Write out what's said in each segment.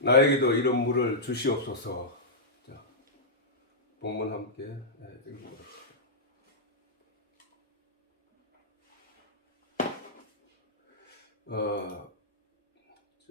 나에게도 이런 물을 주시옵소서. 자, 본문 함께 읽어보겠습니다.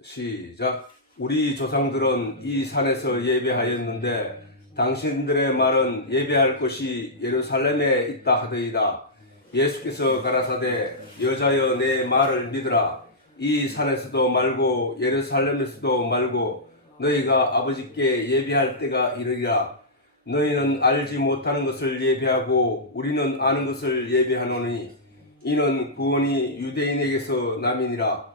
시작. 우리 조상들은 이 산에서 예배하였는데 당신들의 말은 예배할 곳이 예루살렘에 있다 하더이다. 예수께서 가라사대 여자여 내 말을 믿으라. 이 산에서도 말고 예루살렘에서도 말고 너희가 아버지께 예배할 때가 이르리라. 너희는 알지 못하는 것을 예배하고 우리는 아는 것을 예배하노니 이는 구원이 유대인에게서 남이니라.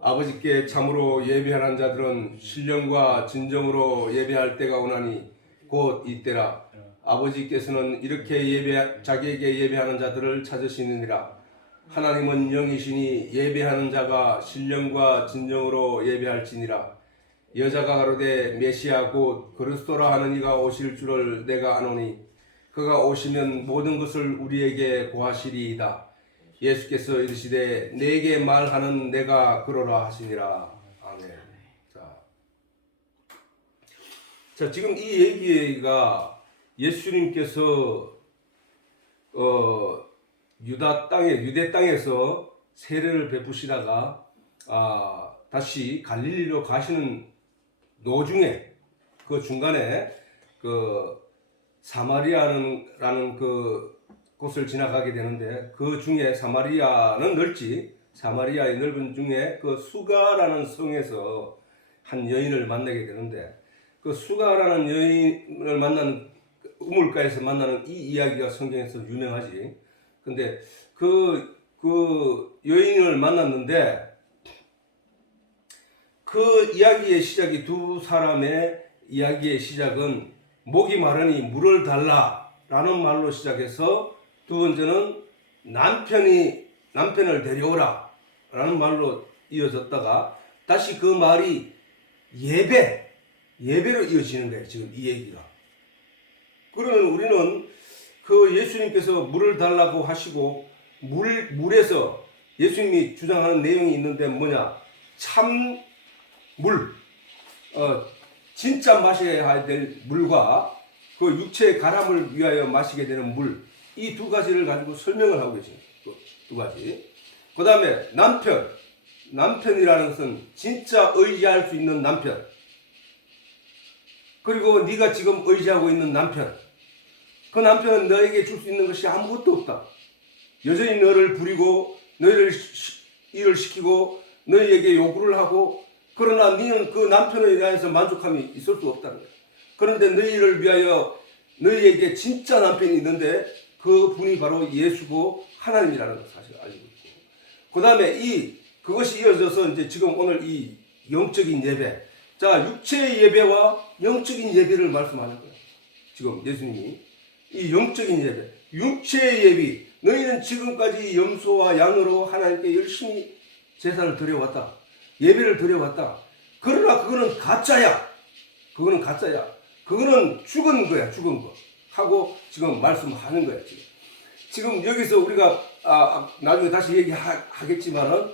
아버지께 참으로 예배하는 자들은 신령과 진정으로 예배할 때가 오나니 곧 이때라. 아버지께서는 이렇게 자기에게 예배하는 자들을 찾으시느니라. 하나님은 영이시니 예배하는 자가 신령과 진정으로 예배할지니라. 여자가 가로되 메시아 곧 그리스도라 하는 이가 오실 줄을 내가 아노니 그가 오시면 모든 것을 우리에게 고하시리이다. 예수께서 이르시되 내게 말하는 내가 그러라 하시니라. 아멘. 자, 지금 이 얘기가 예수님께서 유대 땅에서 세례를 베푸시다가 다시 갈릴리로 가시는 도중에 그 중간에 그 사마리아라는 그 곳을 지나가게 되는데 그 중에 사마리아는 넓지 사마리아의 넓은 중에 그 수가라는 성에서 한 여인을 만나게 되는데 그 수가라는 여인을 만나는 우물가에서 만나는 이 이야기가 성경에서 유명하지. 근데 그 여인을 만났는데 그 이야기의 시작이 두 사람의 이야기의 시작은 목이 마르니 물을 달라라는 말로 시작해서 두 번째는 남편을 데려오라 라는 말로 이어졌다가 다시 그 말이 예배로 이어지는 거예요. 지금 이 얘기가. 그러면 우리는 그 예수님께서 물을 달라고 하시고 물에서 예수님이 주장하는 내용이 있는데 뭐냐? 참 물, 진짜 마셔야 될 물과 그 육체의 가람을 위하여 마시게 되는 물, 이 두 가지를 가지고 설명을 하고 계십니다. 두 가지. 그 다음에 남편이라는 것은 진짜 의지할 수 있는 남편. 그리고 네가 지금 의지하고 있는 남편. 그 남편은 너에게 줄 수 있는 것이 아무것도 없다. 여전히 너를 부리고 너희를 일을 시키고 너희에게 요구를 하고 그러나 너는 그 남편에 대해서 만족함이 있을 수 없다는 거야. 그런데 너희를 위하여 너희에게 진짜 남편이 있는데 그 분이 바로 예수고 하나님이라는 걸 사실 알고 있고. 그 다음에 그것이 이어져서 이제 지금 오늘 이 영적인 예배. 자, 육체의 예배와 영적인 예배를 말씀하는 거예요. 지금 예수님이. 이 영적인 예배. 육체의 예배. 너희는 지금까지 염소와 양으로 하나님께 열심히 제사를 드려왔다. 예배를 드려왔다. 그러나 그거는 가짜야. 그거는 죽은 거야. 죽은 거. 하고 지금 말씀하는 거야. 지금 여기서 우리가 나중에 다시 얘기하겠지만은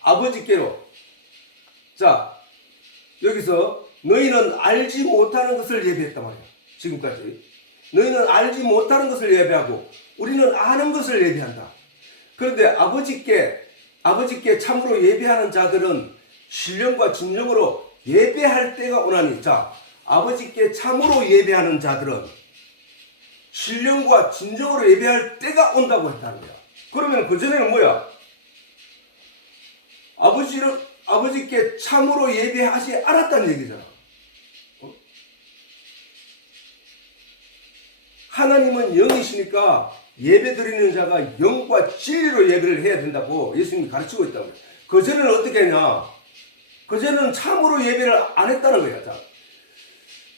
아버지께로 자 여기서 너희는 알지 못하는 것을 예배했단 말이야. 지금까지 너희는 알지 못하는 것을 예배하고 우리는 아는 것을 예배한다. 그런데 아버지께 참으로 예배하는 자들은 신령과 진정으로 예배할 때가 오나니. 자, 아버지께 참으로 예배하는 자들은 신령과 진정으로 예배할 때가 온다고 했다는 거야. 그러면 그전에는 뭐야? 아버지께 참으로 예배하지 않았다는 얘기잖아. 하나님은 영이시니까 예배 드리는 자가 영과 진리로 예배를 해야 된다고 예수님이 가르치고 있다고. 그전에는 어떻게 했냐? 그전에는 참으로 예배를 안 했다는 거야. 자.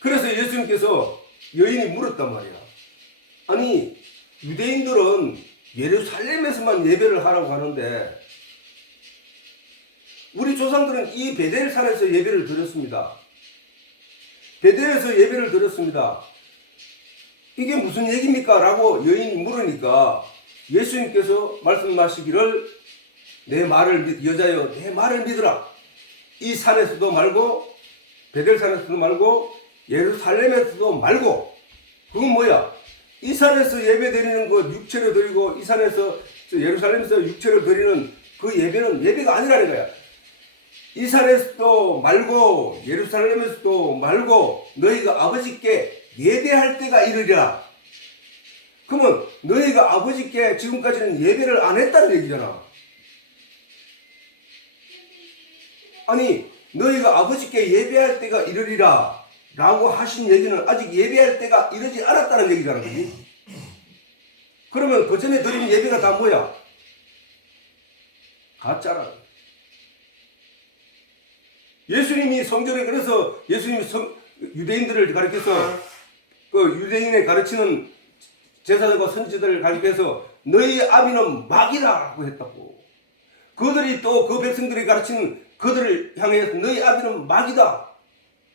그래서 예수님께서 여인이 물었단 말이야. 아니, 유대인들은 예루살렘에서만 예배를 하라고 하는데 우리 조상들은 이 베델산에서 예배를 드렸습니다. 베델에서 예배를 드렸습니다. 이게 무슨 얘기입니까? 라고 여인이 물으니까 예수님께서 말씀하시기를 여자여 내 말을 믿으라. 이 산에서도 말고 베델산에서도 말고 예루살렘에서도 말고 그건 뭐야? 이 산에서 예배 드리는 거 육체로 드리고 이 산에서 예루살렘에서 육체로 드리는 그 예배는 예배가 아니라는 거야. 이 산에서도 말고 예루살렘에서도 말고 너희가 아버지께 예배할 때가 이르리라. 그러면 너희가 아버지께 지금까지는 예배를 안 했다는 얘기잖아. 아니 너희가 아버지께 예배할 때가 이르리라 라고 하신 얘기는 아직 예배할 때가 이르지 않았다는 얘기잖아. 그지? 그러면 그 전에 드린 예배가 다 뭐야? 가짜라. 예수님이 성전에 그래서 예수님이 유대인들을 가르쳐서 그 유대인의 가르치는 제사장과 선지자들을 가르쳐서 너희 아비는 마귀라고 했다고. 그들이 또 그 백성들이 가르치는 그들을 향해서 너희 아비는 마귀다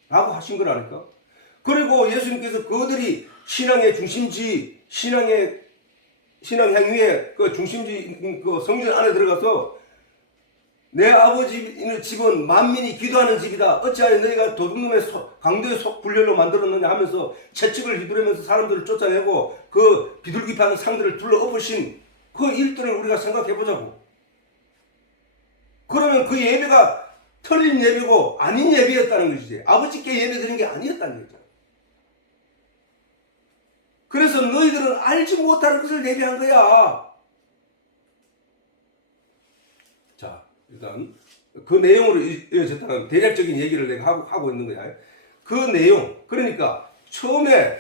라고 하신 거라니까. 그리고 예수님께서 그들이 신앙의 중심지, 신앙 향유의 그 중심지 그 성전 안에 들어가서 내 아버지의 집은 만민이 기도하는 집이다. 어찌하여 너희가 도둑놈의 강도의 속불렬로 만들었느냐 하면서 채찍을 휘두르면서 사람들을 쫓아내고 그 비둘기 파는 상들을 둘러 엎으신 그 일들을 우리가 생각해 보자고. 그러면 그 예배가 틀린 예배고 아닌 예배였다는 것이지. 아버지께 예배 드리는 게 아니었다는 거죠. 그래서 너희들은 알지 못하는 것을 예배한 거야. 자, 일단 그 내용으로 이어졌다는 대략적인 얘기를 내가 하고 있는 거야. 그 내용, 그러니까 처음에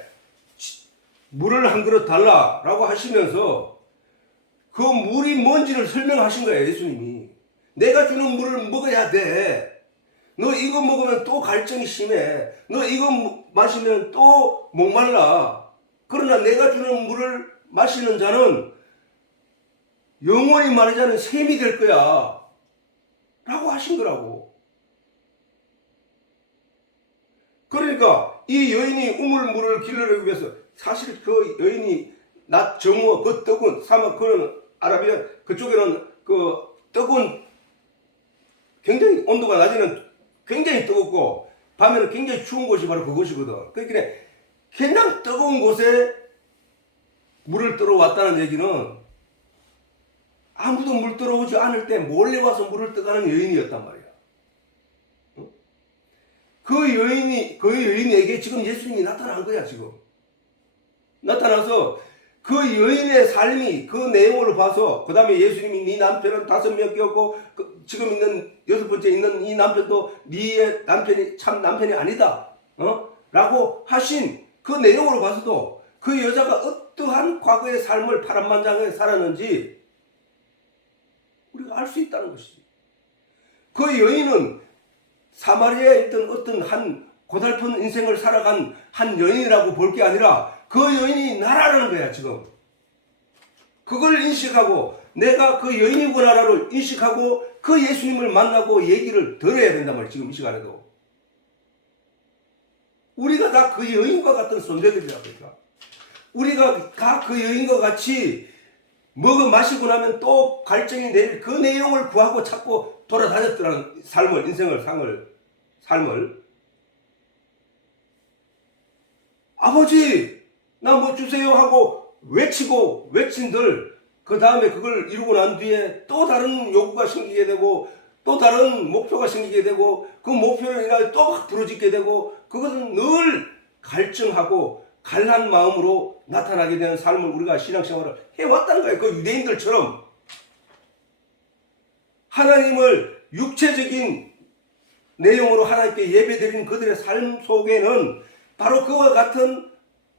물을 한 그릇 달라라고 하시면서 그 물이 뭔지를 설명하신 거예요. 예수님이. 내가 주는 물을 먹어야 돼. 너 이거 먹으면 또 갈증이 심해. 너 이거 마시면 또 목말라. 그러나 내가 주는 물을 마시는 자는 영원히 마르지 샘이 될 거야 라고 하신 거라고. 그러니까 이 여인이 우물물을 길러내기 위해서 사실 그 여인이 낮 정오 그 뜨거운 사막 그런 아라비아 그쪽에는 그 뜨거운 굉장히 온도가 낮에는 굉장히 뜨겁고 밤에는 굉장히 추운 곳이 바로 그곳이거든. 그러니까 그냥 뜨거운 곳에 물을 들어왔다는 얘기는 아무도 물 들어오지 않을 때 몰래 와서 물을 떠가는 여인이었단 말이야. 그 여인에게 지금 예수님이 나타난 거야, 지금. 나타나서 그 여인의 삶이 그 내용을 봐서 그 다음에 예수님이 네 남편은 5명 뀌었고 지금 있는 6번째 있는 이 남편도 네 남편이 참 남편이 아니다. 라고 하신 그 내용으로 봐서도 그 여자가 어떠한 과거의 삶을 파란만장하게 살았는지 우리가 알 수 있다는 것이지. 그 여인은 사마리아에 있던 어떤 한 고달픈 인생을 살아간 한 여인이라고 볼 게 아니라 그 여인이 나라라는 거야, 지금. 그걸 인식하고 내가 그 여인이구나라고 인식하고 그 예수님을 만나고 얘기를 들어야 된단 말이야, 지금 이 시간에도. 우리가 다 그 여인과 같은 존재들이라고 그러니까. 우리가 다 그 여인과 같이 먹어 마시고 나면 또 갈증이 내릴 그 내용을 구하고 찾고 돌아다녔더라는 삶을, 인생을, 삶을. 아버지, 나 뭐 주세요 하고 외치고 외친들, 그 다음에 그걸 이루고 난 뒤에 또 다른 요구가 생기게 되고 또 다른 목표가 생기게 되고 그 목표를 인하여 또 부러지게 되고 그것은 늘 갈증하고 갈란 마음으로 나타나게 되는 삶을 우리가 신앙생활을 해왔다는 거예요. 그 유대인들처럼 하나님을 육체적인 내용으로 하나님께 예배드리는 그들의 삶 속에는 바로 그와 같은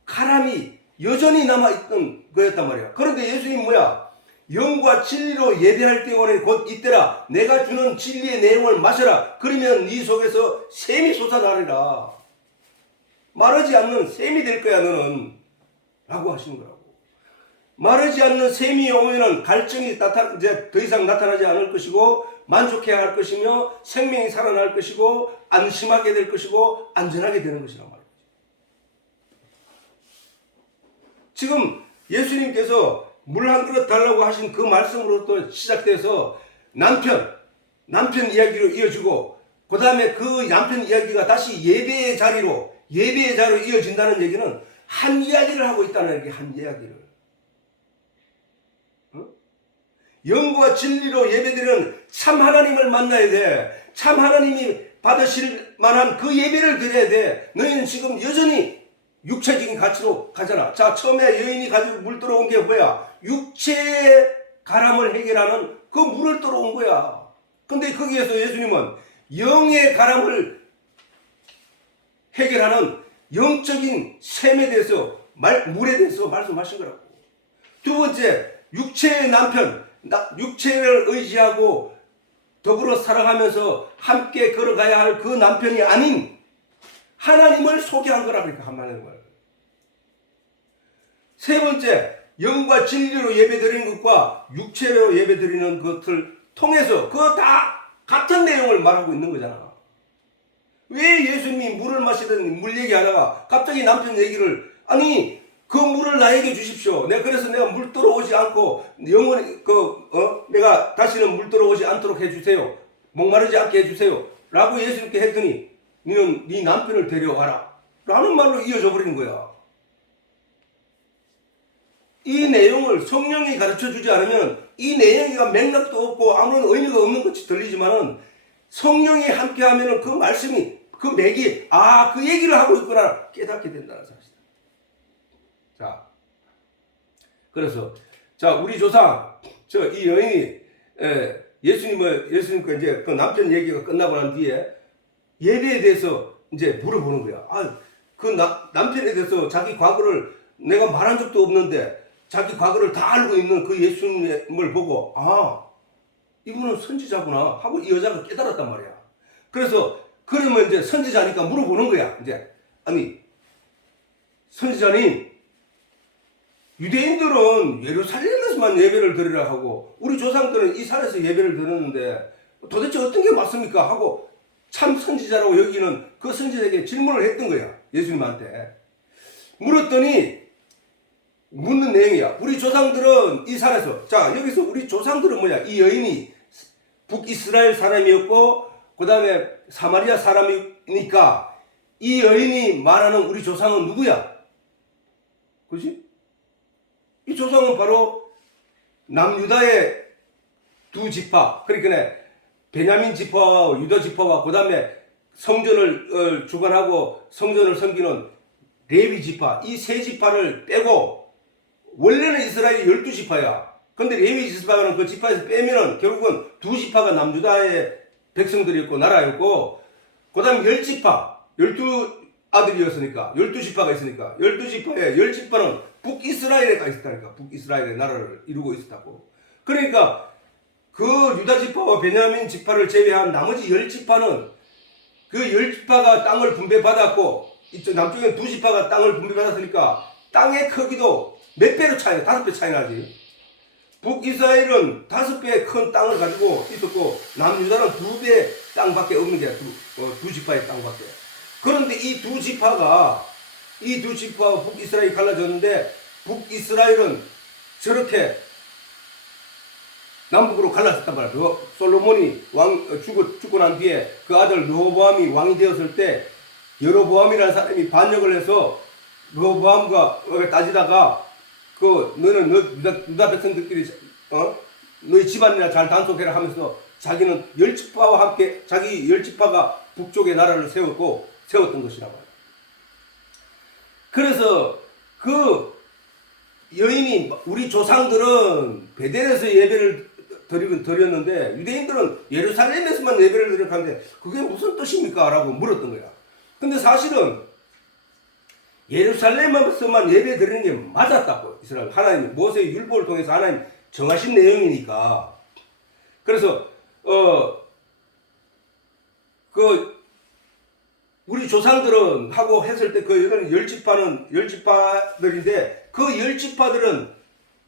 가람이 여전히 남아있던 거였단 말이야. 그런데 예수님 뭐야? 영과 진리로 예배할 때에 곧 이때라. 내가 주는 진리의 내용을 마셔라. 그러면 네 속에서 샘이 솟아나리라. 마르지 않는 샘이 될 거야 너는. 라고 하시는 거라고. 마르지 않는 샘이 오면은 갈증이 이제 더 이상 나타나지 않을 것이고 만족해야 할 것이며 생명이 살아날 것이고 안심하게 될 것이고 안전하게 되는 것이란 말이야. 지금 예수님께서 물 한 그릇 달라고 하신 그 말씀으로부터 시작돼서 남편 이야기로 이어지고 그 다음에 그 남편 이야기가 다시 예배의 자리로 이어진다는 얘기는 한 이야기를 하고 있다는 얘기, 한 이야기를. 영과 진리로 예배드리는 참 하나님을 만나야 돼. 참 하나님이 받으실 만한 그 예배를 드려야 돼. 너희는 지금 여전히 육체적인 가치로 가잖아. 자, 처음에 여인이 가지고 물 들어온 게 뭐야? 육체의 가람을 해결하는 그 물을 들어온 거야. 근데 거기에서 예수님은 영의 가람을 해결하는 영적인 셈에 대해서 물에 대해서 말씀하신 거라고. 두 번째, 육체의 남편, 육체를 의지하고 더불어 살아가면서 함께 걸어가야 할 그 남편이 아닌 하나님을 소개한 거라 그러니까 하나님을. 세 번째, 영과 진리로 예배드리는 것과 육체로 예배드리는 것을 통해서 그거 다 같은 내용을 말하고 있는 거잖아. 왜 예수님이 물을 마시던 물 얘기하다가 갑자기 남편 얘기를, 아니 그 물을 나에게 주십시오. 그래서 내가 물 들어오지 않고 영원히 내가 다시는 물 들어오지 않도록 해주세요. 목마르지 않게 해주세요. 라고 예수님께 했더니 너는 네 남편을 데려와라 라는 말로 이어져 버리는 거야. 이 내용을 성령이 가르쳐 주지 않으면 이 내용이 맥락도 없고 아무런 의미가 없는 것이 들리지만은 성령이 함께 하면은 그 말씀이 그 맥이 그 얘기를 하고 있구나 깨닫게 된다는 사실. 자, 그래서 자 우리 조상 이 여인이 예수님과 이제 그 남편 얘기가 끝나고 난 뒤에 예배에 대해서 이제 물어보는 거야. 그 남편에 대해서 자기 과거를 내가 말한 적도 없는데 자기 과거를 다 알고 있는 그 예수님을 보고 이분은 선지자구나 하고 이 여자가 깨달았단 말이야. 그래서 그러면 이제 선지자니까 물어보는 거야. 이제 아니 선지자님, 유대인들은 예루살렘에서만 예배를 드리라 하고 우리 조상들은 이 산에서 예배를 드렸는데 도대체 어떤 게 맞습니까? 하고 참 선지자라고 여기는 그 선지자에게 질문을 했던 거야. 예수님한테 물었더니 묻는 내용이야. 우리 조상들은 이 산에서, 자 여기서 우리 조상들은 뭐야? 이 여인이 북이스라엘 사람이었고 그 다음에 사마리아 사람이니까 이 여인이 말하는 우리 조상은 누구야? 그렇지? 이 조상은 바로 남유다의 두 지파, 그러니까 베냐민 지파와 유다 지파와 그 다음에 성전을 주관하고 성전을 섬기는 레위 지파, 이 세 지파를 빼고 원래는 이스라엘이 12지파야. 근데 레위 지파는 그 지파에서 빼면은 결국은 두 지파가 남유다의 백성들이었고 나라였고 그 다음 10지파, 12아들이었으니까 12지파가 있으니까 12지파에 10지파는 북이스라엘에 가 있었다니까. 북이스라엘의 나라를 이루고 있었다고. 그러니까 그 유다 지파와 베냐민 지파를 제외한 나머지 10지파는 그 10지파가 땅을 분배받았고 이쪽 남쪽에 두 지파가 땅을 분배받았으니까 땅의 크기도 몇 배로 차이, 5배 차이 나지. 북이스라엘은 5배의 큰 땅을 가지고 있었고 남유다는 2배 땅밖에 없는 게 두 지파의 땅밖에. 그런데 이 두 지파와 북이스라엘이 갈라졌는데 북이스라엘은 저렇게 남북으로 갈라졌단 말이야. 솔로몬이 죽고 난 뒤에 그 아들 르호보암이 왕이 되었을 때 여로보암이라는 사람이 반역을 해서 르호보암과 따지다가 너는 유다 백성들끼리 너희 집안이나 잘 단속해라 하면서 자기는 10지파와 함께 자기 10지파가 북쪽의 나라를 세웠던 것이라고 해요. 그래서 그 여인이 우리 조상들은 베델에서 예배를 드렸는데 유대인들은 예루살렘에서만 예배를 드렸는데 그게 무슨 뜻입니까? 라고 물었던 거야. 근데 사실은 예루살렘에서만 예배 드리는 게 맞았다고. 이스라엘 하나님 모세의 율법을 통해서 하나님 정하신 내용이니까. 그래서 우리 조상들은 하고 했을 때 그 10지파들인데 그 10지파들은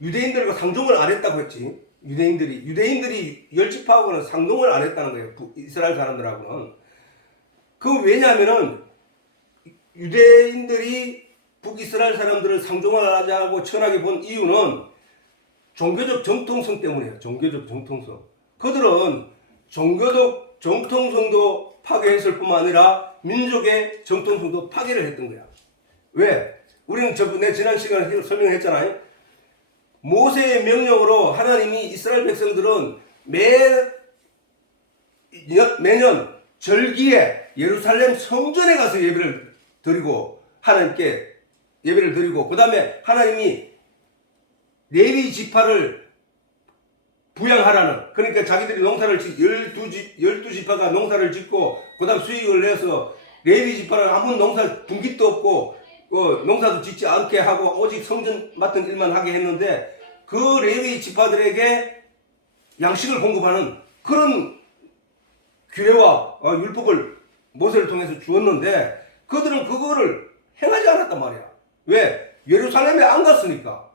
유대인들과 상종을 안 했다고 했지. 유대인들이 10지파하고는 상종을 안 했다는 거예요. 이스라엘 사람들하고는. 왜냐하면은 유대인들이 북이스라엘 사람들을 상종하자고 천하게 본 이유는 종교적 정통성 때문이에요. 종교적 정통성. 그들은 종교적 정통성도 파괴했을 뿐만 아니라 민족의 정통성도 파괴를 했던 거야. 왜? 우리는 내 지난 시간에 설명했잖아요. 모세의 명령으로 하나님이 이스라엘 백성들은 매년 절기에 예루살렘 성전에 가서 예배를 드리고 하나님께 예배를 드리고 그 다음에 하나님이 레위 지파를 부양하라는, 그러니까 자기들이 농사를 12지파가 농사를 짓고 그 다음 수익을 내서 레위 지파는 아무 농사 분깃도 없고 농사도 짓지 않게 하고 오직 성전 맡은 일만 하게 했는데 그 레위 지파들에게 양식을 공급하는 그런 규례와 율법을 모세를 통해서 주었는데 그들은 그거를 행하지 않았단 말이야. 왜? 예루살렘에 안 갔으니까.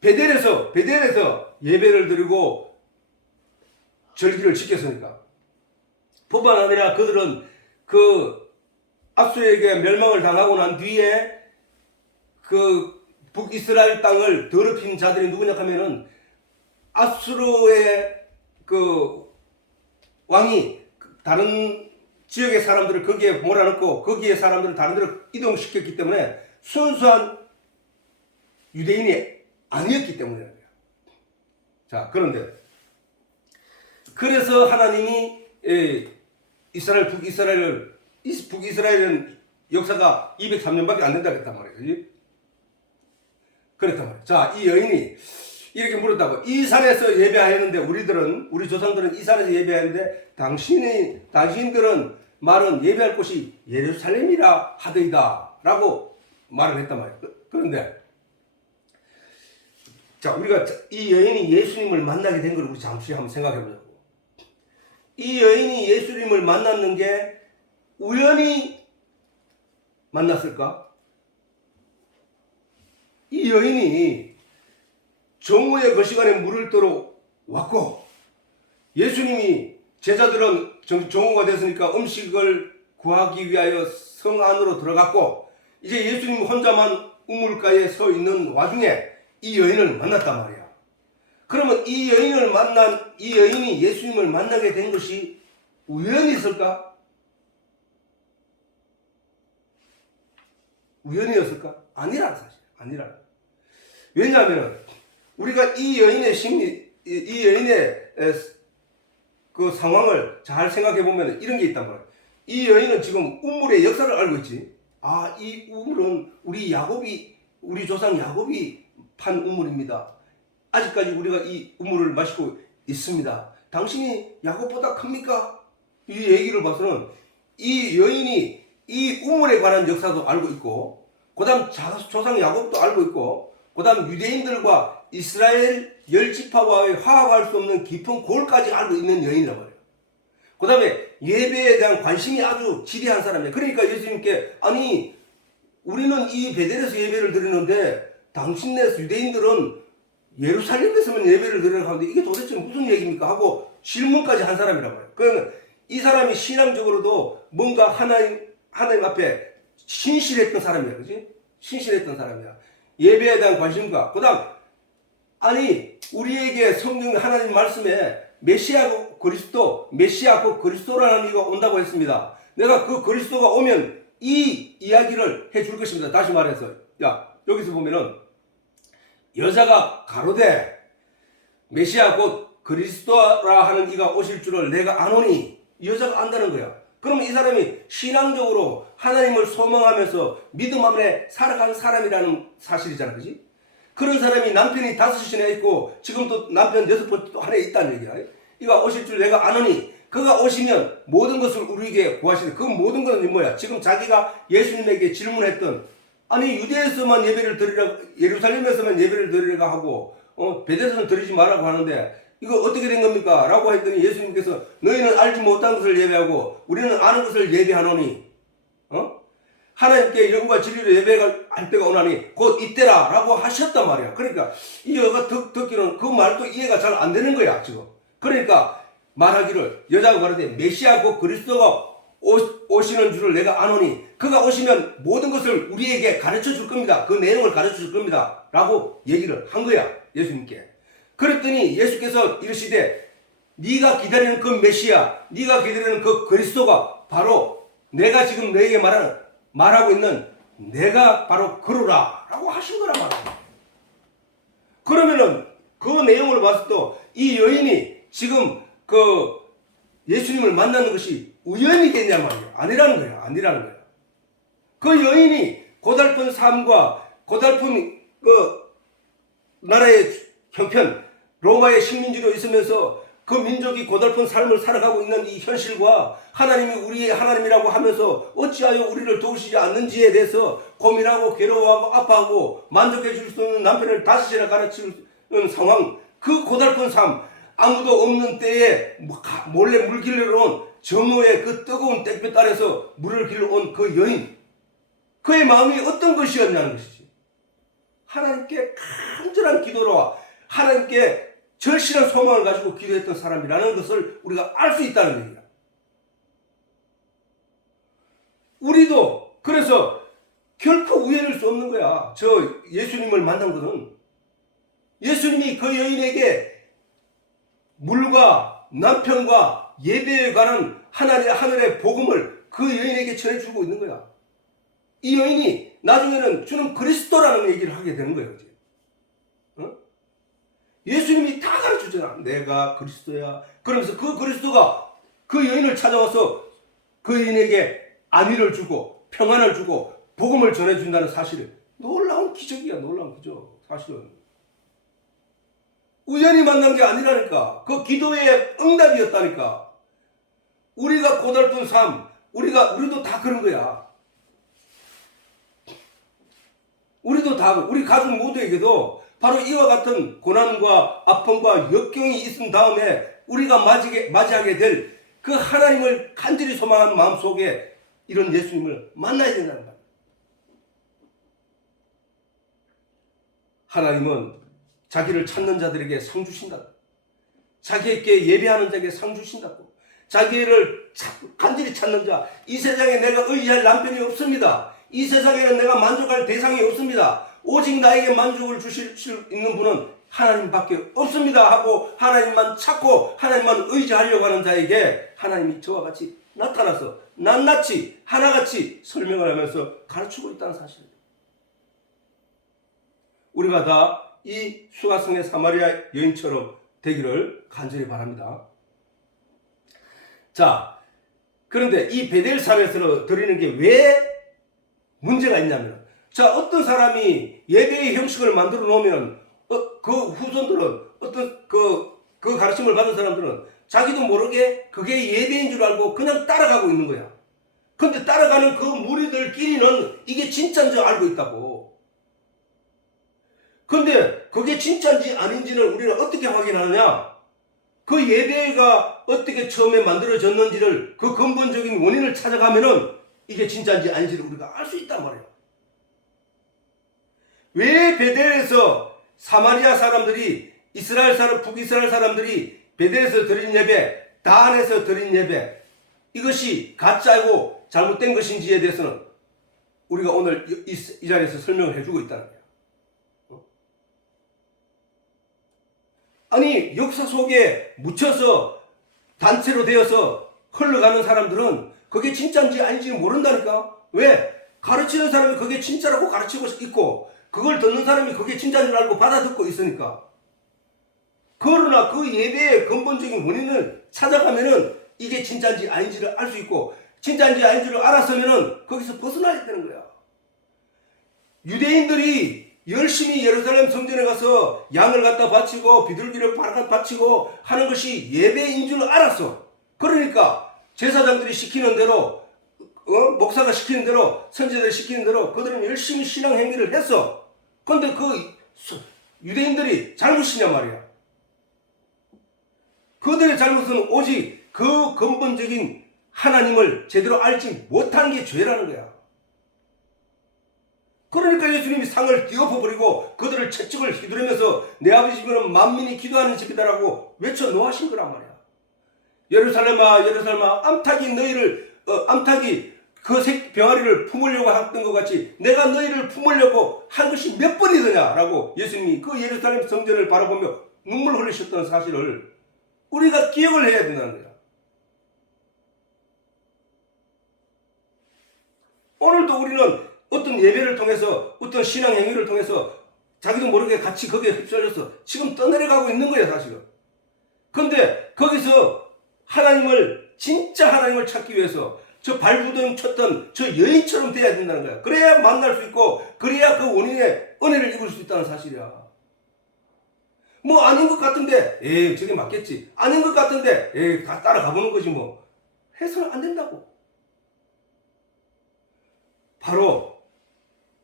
베델에서 예배를 드리고 절기를 지켰으니까. 뿐만 아니라 그들은 그 압수에게 멸망을 당하고 난 뒤에 그 북이스라엘 땅을 더럽힌 자들이 누구냐 하면은 압수로의 그 왕이 다른 지역의 사람들을 거기에 몰아넣고 거기에 사람들을 다른 데로 이동시켰기 때문에 순수한 유대인이 아니었기 때문이에요. 자, 그런데 그래서 하나님이 북이스라엘은 역사가 203년밖에 안 된다고 했단 말이에요. 그랬단 말이에요. 자, 이 여인이 이렇게 물었다고. 이 산에서 예배하였는데 우리 조상들은 이 산에서 예배하였는데 당신들은 말은 예배할 곳이 예루살렘이라 하더이다 라고 말을 했단 말이에요. 그런데 자, 우리가 이 여인이 예수님을 만나게 된 걸 우리 잠시 한번 생각해 보자고. 이 여인이 예수님을 만났는 게 우연히 만났을까? 이 여인이 정오의 그 시간에 물을 떠러 왔고 예수님이 제자들은 정오가 됐으니까 음식을 구하기 위하여 성 안으로 들어갔고 이제 예수님 혼자만 우물가에 서 있는 와중에 이 여인을 만났단 말이야. 그러면 이 여인이 예수님을 만나게 된 것이 우연이 있을까? 우연이었을까? 아니라 사실. 아니라. 왜냐하면 우리가 이 여인의 그 상황을 잘 생각해 보면 이런 게 있단 말이야. 이 여인은 지금 우물의 역사를 알고 있지. 아, 이 우물은 우리 조상 야곱이 판 우물입니다. 아직까지 우리가 이 우물을 마시고 있습니다. 당신이 야곱보다 큽니까? 이 얘기를 봐서는 이 여인이 이 우물에 관한 역사도 알고 있고 그 다음 조상 야곱도 알고 있고 그 다음 유대인들과 이스라엘 10지파와의 화합할 수 없는 깊은 골까지 알고 있는 여인이란 말이에요. 그 다음에 예배에 대한 관심이 아주 지대한 사람이에요. 그러니까 예수님께 아니 우리는 이 베델에서 예배를 드리는데 당신네 유대인들은 예루살렘에서만 예배를 드리려고 하는데 이게 도대체 무슨 얘기입니까? 하고 질문까지 한 사람이란 말이에요. 그러면 이 사람이 신앙적으로도 뭔가 하나님 앞에 신실했던 사람이야. 그지? 신실했던 사람이야. 예배에 대한 관심과 그 다음 아니 우리에게 성경 하나님 말씀에 메시아고 그리스도라는 이가 온다고 했습니다. 내가 그 그리스도가 오면 이 이야기를 해줄 것입니다. 다시 말해서 야 여기서 보면은 여자가 가로되 메시아 곧 그리스도라 하는 이가 오실 줄을 내가 아노니 이 여자가 안다는 거야. 그러면 이 사람이 신앙적으로 하나님을 소망하면서 믿음 안에 살아간 사람이라는 사실이잖아. 그지? 그런 사람이 남편이 5이나 있고 지금도 남편 6번 또 하나에 있다는 얘기야. 이가 오실 줄 내가 아노니 그가 오시면 모든 것을 우리에게 구하시는 그 모든 것은 뭐야? 지금 자기가 예수님에게 질문했던 아니 유대에서만 예배를 드리라 예루살렘에서만 예배를 드리라고 하고 베델에서는 드리지 말라고 하는데 이거 어떻게 된 겁니까? 라고 했더니 예수님께서 너희는 알지 못한 것을 예배하고 우리는 아는 것을 예배하노니 하나님께 영과 진리로 예배할 때가 오나니 곧 이때라 라고 하셨단 말이야. 그러니까 이 여자가 듣기로는 그 말도 이해가 잘 안 되는 거야 지금. 그러니까 말하기를 여자가 말하되 메시아 곧 그리스도가 오시는 줄을 내가 아노니 그가 오시면 모든 것을 우리에게 가르쳐 줄 겁니다. 그 내용을 가르쳐 줄 겁니다. 라고 얘기를 한 거야 예수님께. 그랬더니 예수께서 이르시되 네가 기다리는 그 메시아, 네가 기다리는 그 그리스도가 바로 내가 지금 너에게 말하고 있는 내가 바로 그러라 라고 하신 거란 말이야. 그러면은 그 내용을 봤을 때 이 여인이 지금 그 예수님을 만나는 것이 우연이겠냐 말이야. 아니라는 거야. 아니라는 거야. 그 여인이 고달픈 삶과 고달픈 그 나라의 형편, 로마의 식민지로 있으면서 그 민족이 고달픈 삶을 살아가고 있는 이 현실과 하나님이 우리의 하나님이라고 하면서 어찌하여 우리를 도우시지 않는지에 대해서 고민하고 괴로워하고 아파하고 만족해 줄 수 없는 남편을 다시나 가르치는 상황, 그 고달픈 삶, 아무도 없는 때에 몰래 물 길러 온 정오의 그 뜨거운 땡볕 아래서 물을 길러 온 그 여인, 그의 마음이 어떤 것이었냐는 것이지. 하나님께 간절한 기도로 하나님께 절실한 소망을 가지고 기도했던 사람이라는 것을 우리가 알 수 있다는 얘기야. 우리도 그래서 결코 우연일 수 없는 거야. 저 예수님을 만난 것은 예수님이 그 여인에게 물과 남편과 예배에 관한 하늘의 복음을 그 여인에게 전해주고 있는 거야. 이 여인이 나중에는 주는 그리스도라는 얘기를 하게 되는 거예요. 어? 예수님이 다 가르쳐주잖아. 내가 그리스도야. 그러면서 그 그리스도가 그 여인을 찾아와서 그 여인에게 안위를 주고 평안을 주고 복음을 전해준다는 사실은 놀라운 기적이야. 놀라운 기적. 사실은. 우연히 만난 게 아니라니까. 그 기도의 응답이었다니까. 우리가 고달픈 삶, 우리도 다 그런 거야. 우리도 다, 우리 가족 모두에게도 바로 이와 같은 고난과 아픔과 역경이 있은 다음에 우리가 맞이하게 될 그 하나님을 간절히 소망한 마음속에 이런 예수님을 만나야 된다는 거야. 하나님은 자기를 찾는 자들에게 상 주신다. 자기에게 예배하는 자에게 상 주신다고. 자기를 간절히 찾는 자, 이 세상에 내가 의지할 남편이 없습니다. 이 세상에는 내가 만족할 대상이 없습니다. 오직 나에게 만족을 주실 수 있는 분은 하나님밖에 없습니다 하고 하나님만 찾고 하나님만 의지하려고 하는 자에게 하나님이 저와 같이 나타나서 낱낱이 하나같이 설명을 하면서 가르치고 있다는 사실입니다. 우리가 다 이 수가성의 사마리아 여인처럼 되기를 간절히 바랍니다. 자, 그런데 이 베델산에서 드리는 게 왜 문제가 있냐면, 자, 어떤 사람이 예배의 형식을 만들어 놓으면 그 후손들은 어떤 그 가르침을 받은 사람들은 자기도 모르게 그게 예배인 줄 알고 그냥 따라가고 있는 거야. 근데 따라가는 그 무리들끼리는 이게 진짜인 줄 알고 있다고. 근데 그게 진짜인지 아닌지는 우리는 어떻게 확인하느냐? 그 예배가 어떻게 처음에 만들어졌는지를 그 근본적인 원인을 찾아가면은 이게 진짜인지 아닌지를 우리가 알 수 있단 말이에요. 왜 베델에서 사마리아 사람들이 북이스라엘 사람들이 베델에서 드린 예배, 다안에서 드린 예배, 이것이 가짜고 잘못된 것인지에 대해서는 우리가 오늘 이 자리에서 설명을 해주고 있다는 거예요. 아니, 역사 속에 묻혀서 단체로 되어서 흘러가는 사람들은 그게 진짜인지 아닌지는 모른다니까. 왜? 가르치는 사람이 그게 진짜라고 가르치고 있고 그걸 듣는 사람이 그게 진짜인 줄 알고 받아듣고 있으니까. 그러나 그 예배의 근본적인 원인을 찾아가면은 이게 진짜인지 아닌지를 알 수 있고, 진짜인지 아닌지를 알았으면은 거기서 벗어나야 되는 거야. 유대인들이 열심히 예루살렘 성전에 가서 양을 갖다 바치고 비둘기를 바치고 하는 것이 예배인 줄 알았어. 그러니까 제사장들이 시키는 대로, 목사가 시키는 대로, 선지자들이 시키는 대로 그들은 열심히 신앙 행위를 했어. 그런데 그 유대인들이 잘못이냐 말이야. 그들의 잘못은 오직 그 근본적인 하나님을 제대로 알지 못한 게 죄라는 거야. 그러니까 예수님이 상을 띄엎어버리고 그들을 채찍을 휘두르면서 내 아버지 집은 만민이 기도하는 집이다라고 외쳐 놓으신 거란 말이야. 예루살렘아 예루살렘아, 암탉이 그 병아리를 품으려고 했던 것 같이 내가 너희를 품으려고 한 것이 몇 번이더냐라고 예수님이 그 예루살렘 성전을 바라보며 눈물 흘리셨던 사실을 우리가 기억을 해야 된다는 거야. 오늘도 우리는 어떤 예배를 통해서 어떤 신앙 행위를 통해서 자기도 모르게 같이 거기에 휩쓸려서 지금 떠내려가고 있는 거야 사실은. 근데 거기서 하나님을 진짜 하나님을 찾기 위해서 저 발부둥 쳤던 저 여인처럼 돼야 된다는 거야. 그래야 만날 수 있고 그래야 그 원인의 은혜를 입을 수 있다는 사실이야. 뭐 아닌 것 같은데 에이 저게 맞겠지. 아닌 것 같은데 에이 다 따라가 보는 거지 뭐. 해서는 안 된다고. 바로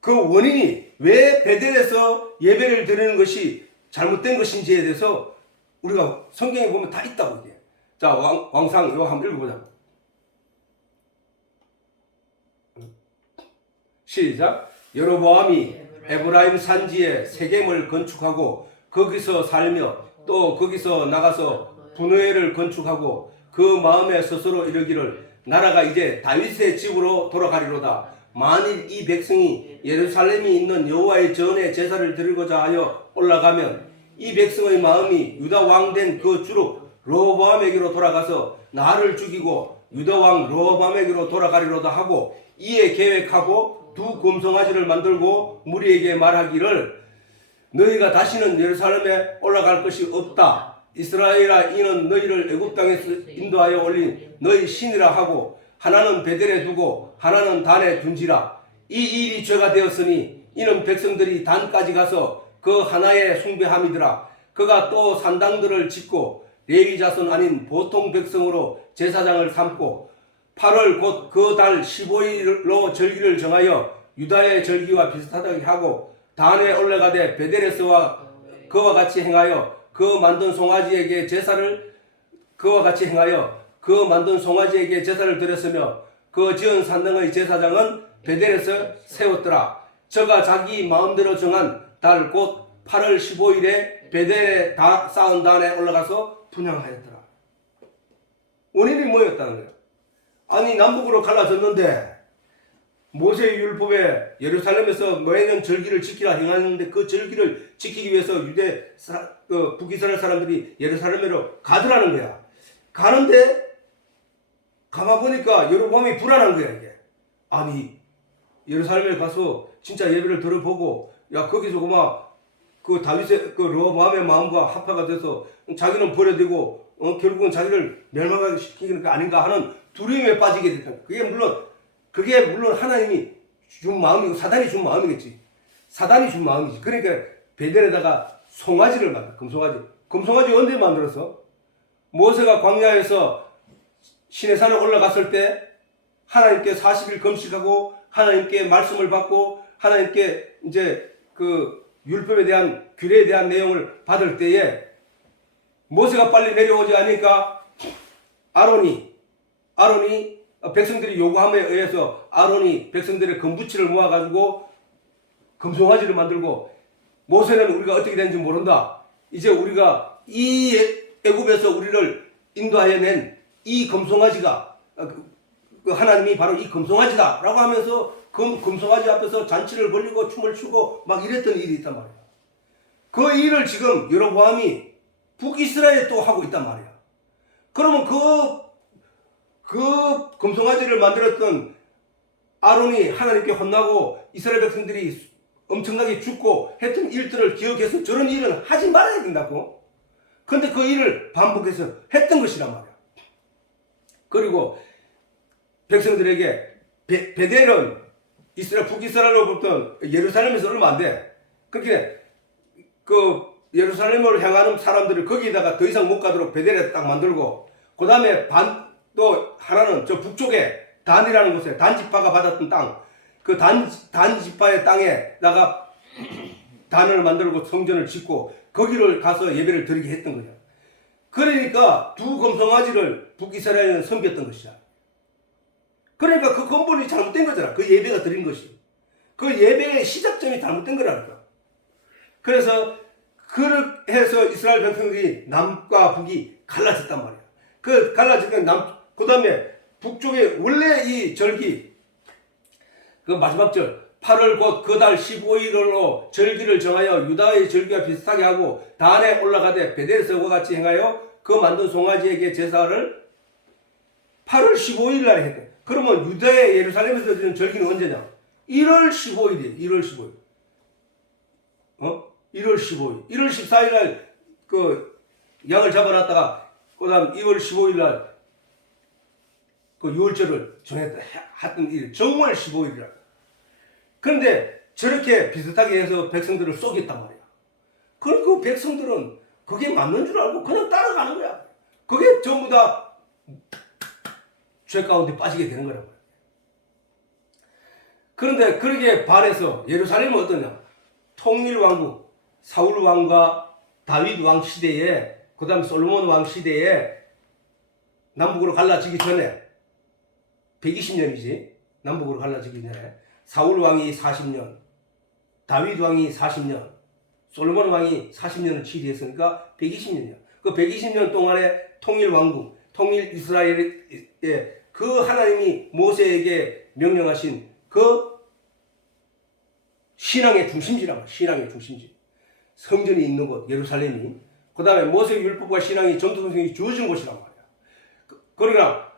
그 원인이 왜 베델에서 예배를 드리는 것이 잘못된 것인지에 대해서 우리가 성경에 보면 다 있다고 이게. 자, 왕상 이거 한번 읽어보자고. 시작. 여로보암이 에브라임 산지에 세겜을 건축하고 거기서 살며 또 거기서 나가서 분회를 건축하고 그 마음에 스스로 이르기를 나라가 이제 다윗의 집으로 돌아가리로다. 만일 이 백성이 예루살렘에 있는 여호와의 전에 제사를 드리고자 하여 올라가면 이 백성의 마음이 유다 왕 된 그 주로 르호보암에게로 돌아가서 나를 죽이고 유다 왕 르호보암에게로 돌아가리로다 하고 이에 계획하고 두 금송아지를 만들고 무리에게 말하기를 너희가 다시는 예루살렘에 올라갈 것이 없다. 이스라엘아 이는 너희를 애굽 땅에서 인도하여 올린 너희 신이라 하고 하나는 베델에 두고 하나는 단에 둔지라. 이 일이 죄가 되었으니 이는 백성들이 단까지 가서 그 하나의 숭배함이더라. 그가 또 산당들을 짓고 레위 자손 아닌 보통 백성으로 제사장을 삼고 8월 곧 그 달 15일로 절기를 정하여 유다의 절기와 비슷하게 하고 단에 올라가되 베델에서와 그와 같이 행하여 그 만든 송아지에게 제사를 드렸으며 그 지은 산당의 제사장은 베델에서 세웠더라. 저가 자기 마음대로 정한 달 곧 8월 15일에 베델에 쌓은 단에 올라가서 분향하였더라. 원인이 뭐였다는 거예요? 아니 남북으로 갈라졌는데 모세의 율법에 예루살렘에서 매년 절기를 지키라 행하는데 그 절기를 지키기 위해서 북이스라엘 사람들이 예루살렘으로 가더라는 거야. 가는데 가봐보니까 여로보암이 불안한 거야 이게. 아니 예루살렘에 가서 진짜 예배를 들어보고 야 거기서 그 다윗의 그 르호보암의 마음과 합파가 돼서 자기는 버려지고 결국은 자기를 멸망하게 시키는 게 아닌가 하는 두려움에 빠지게 됐다. 그게 물론 하나님이 준 마음이고 사단이 준 마음이겠지. 사단이 준 마음이지. 그러니까 베델에다가 송아지를 만들어. 금송아지 언제 만들었어? 모세가 광야에서 시내산에 올라갔을 때 하나님께 40일 금식하고 하나님께 말씀을 받고 하나님께 이제 그 율법에 대한 규례에 대한 내용을 받을 때에 모세가 빨리 내려오지 않으니까 아론이 백성들이 요구함에 의해서 아론이 백성들의 금부치를 모아가지고 금송아지를 만들고 모세는 우리가 어떻게 되는지 모른다. 이제 우리가 이 애굽에서 우리를 인도하여 낸 이 금송아지가 하나님이 바로 이 금송아지다 라고 하면서 금송아지 앞에서 잔치를 벌리고 춤을 추고 막 이랬던 일이 있단 말이야. 그 일을 지금 여로보암이 북이스라엘에 또 하고 있단 말이야. 그러면 그 금송아지를 만들었던 아론이 하나님께 혼나고 이스라엘 백성들이 엄청나게 죽고 했던 일들을 기억해서 저런 일은 하지 말아야 된다고. 근데 그 일을 반복해서 했던 것이란 말이야. 그리고 백성들에게 베델은 북이스라엘로부터 예루살렘에서 얼마 안 돼. 그렇게 그 예루살렘으로 향하는 사람들을 거기에다가 더 이상 못 가도록 베델에 딱 만들고 그 다음에 또 하나는 저 북쪽에 단이라는 곳에 단지파가 받았던 땅, 그 단지파의 땅에다가 단을 만들고 성전을 짓고 거기를 가서 예배를 드리게 했던 거야. 그러니까 두 금송아지를 북이스라엘은 섬겼던 것이야. 그러니까 그 근본이 잘못된 거잖아. 그 예배가 드린 것이. 그 예배의 시작점이 잘못된 거라니까. 그래서 그렇게 해서 이스라엘 백성들이 남과 북이 갈라졌단 말이야. 그 갈라지니까 그 다음에 북쪽에 원래 이 절기, 그 마지막 절, 8월 곧 그 달 15일로 절기를 정하여 유다의 절기와 비슷하게 하고 단에 올라가되 베델에서와 같이 행하여 그 만든 송아지에게 제사를 8월 15일 날 했대. 그러면 유다의 예루살렘에서 드리는 절기는 언제냐? 1월 15일이에요. 1월 15일. 1월 15일. 1월 14일 날 그 양을 잡아놨다가 그다음 2월 15일 날 그 유월절을 정했던 일, 정월 15일이라. 그런데 저렇게 비슷하게 해서 백성들을 속였단 말이야. 그럼 그 백성들은 그게 맞는 줄 알고 그냥 따라가는 거야. 그게 전부 다 죄 가운데 빠지게 되는 거란 말이야. 그런데 그러기에 반해서 예루살렘은 어떠냐? 통일왕국, 사울 왕과 다윗 왕 시대에, 그 다음 솔로몬 왕 시대에 남북으로 갈라지기 전에 120년이지. 남북으로 갈라지기 전에 사울 왕이 40년, 다윗 왕이 40년, 솔로몬 왕이 40년을 치리했으니까 120년이야. 그 120년 동안에 통일 왕국, 통일 이스라엘의 그 하나님이 모세에게 명령하신 그 신앙의 중심지란 말이야. 신앙의 중심지. 성전이 있는 곳, 예루살렘이. 그 다음에 모세 율법과 신앙이 전투성경이 주어진 곳이란 말이야. 그러나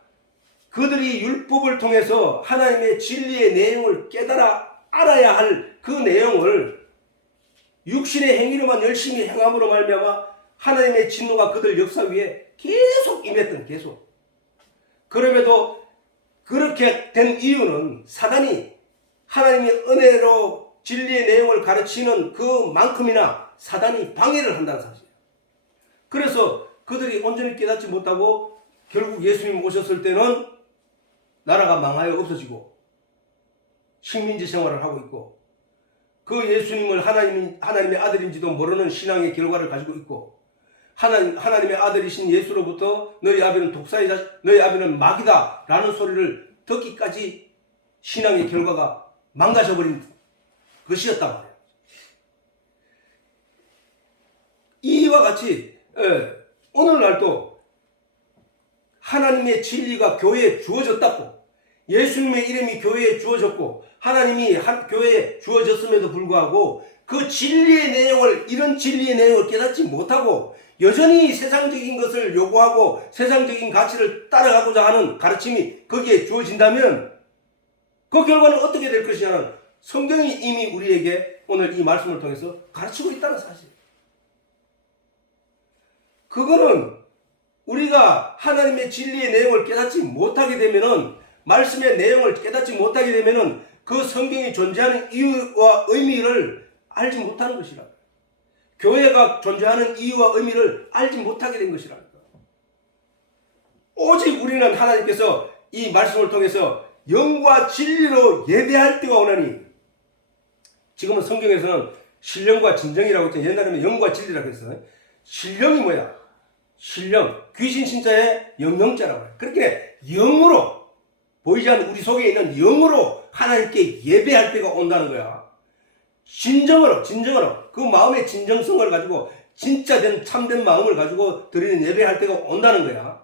그들이 율법을 통해서 하나님의 진리의 내용을 깨달아 알아야 할 그 내용을 육신의 행위로만 열심히 행함으로 말미암아 하나님의 진노가 그들 역사 위에 계속 임했던, 계속. 그럼에도 그렇게 된 이유는 사단이 하나님의 은혜로 진리의 내용을 가르치는 그만큼이나 사단이 방해를 한다는 사실이에요. 그래서 그들이 온전히 깨닫지 못하고 결국 예수님 오셨을 때는 나라가 망하여 없어지고 식민지 생활을 하고 있고, 그 예수님을 하나님의 아들인지도 모르는 신앙의 결과를 가지고 있고, 하나님의 아들이신 예수로부터 너희 아비는 독사이자 너희 아비는 마귀다 라는 소리를 듣기까지 신앙의 결과가 망가져버린 것이었단 말이에요. 이와 같이 오늘날도 하나님의 진리가 교회에 주어졌다고, 예수님의 이름이 교회에 주어졌고 하나님이 교회에 주어졌음에도 불구하고 그 진리의 내용을, 이런 진리의 내용을 깨닫지 못하고 여전히 세상적인 것을 요구하고 세상적인 가치를 따라가고자 하는 가르침이 거기에 주어진다면 그 결과는 어떻게 될 것이냐는 성경이 이미 우리에게 오늘 이 말씀을 통해서 가르치고 있다는 사실. 그거는 우리가 하나님의 진리의 내용을 깨닫지 못하게 되면은, 말씀의 내용을 깨닫지 못하게 되면은 그 성경이 존재하는 이유와 의미를 알지 못하는 것이라. 교회가 존재하는 이유와 의미를 알지 못하게 된 것이라. 오직 우리는 하나님께서 이 말씀을 통해서 영과 진리로 예배할 때가 오나니, 지금은 성경에서는 신령과 진정이라고 했죠. 옛날에는 영과 진리라고 했어요. 신령이 뭐야? 신령, 귀신 신자의 영영자라고 해요. 그렇게 영으로, 보이지 않는 우리 속에 있는 영으로 하나님께 예배할 때가 온다는 거야. 진정으로 그 마음의 진정성을 가지고 진짜 된 참된 마음을 가지고 드리는 예배할 때가 온다는 거야.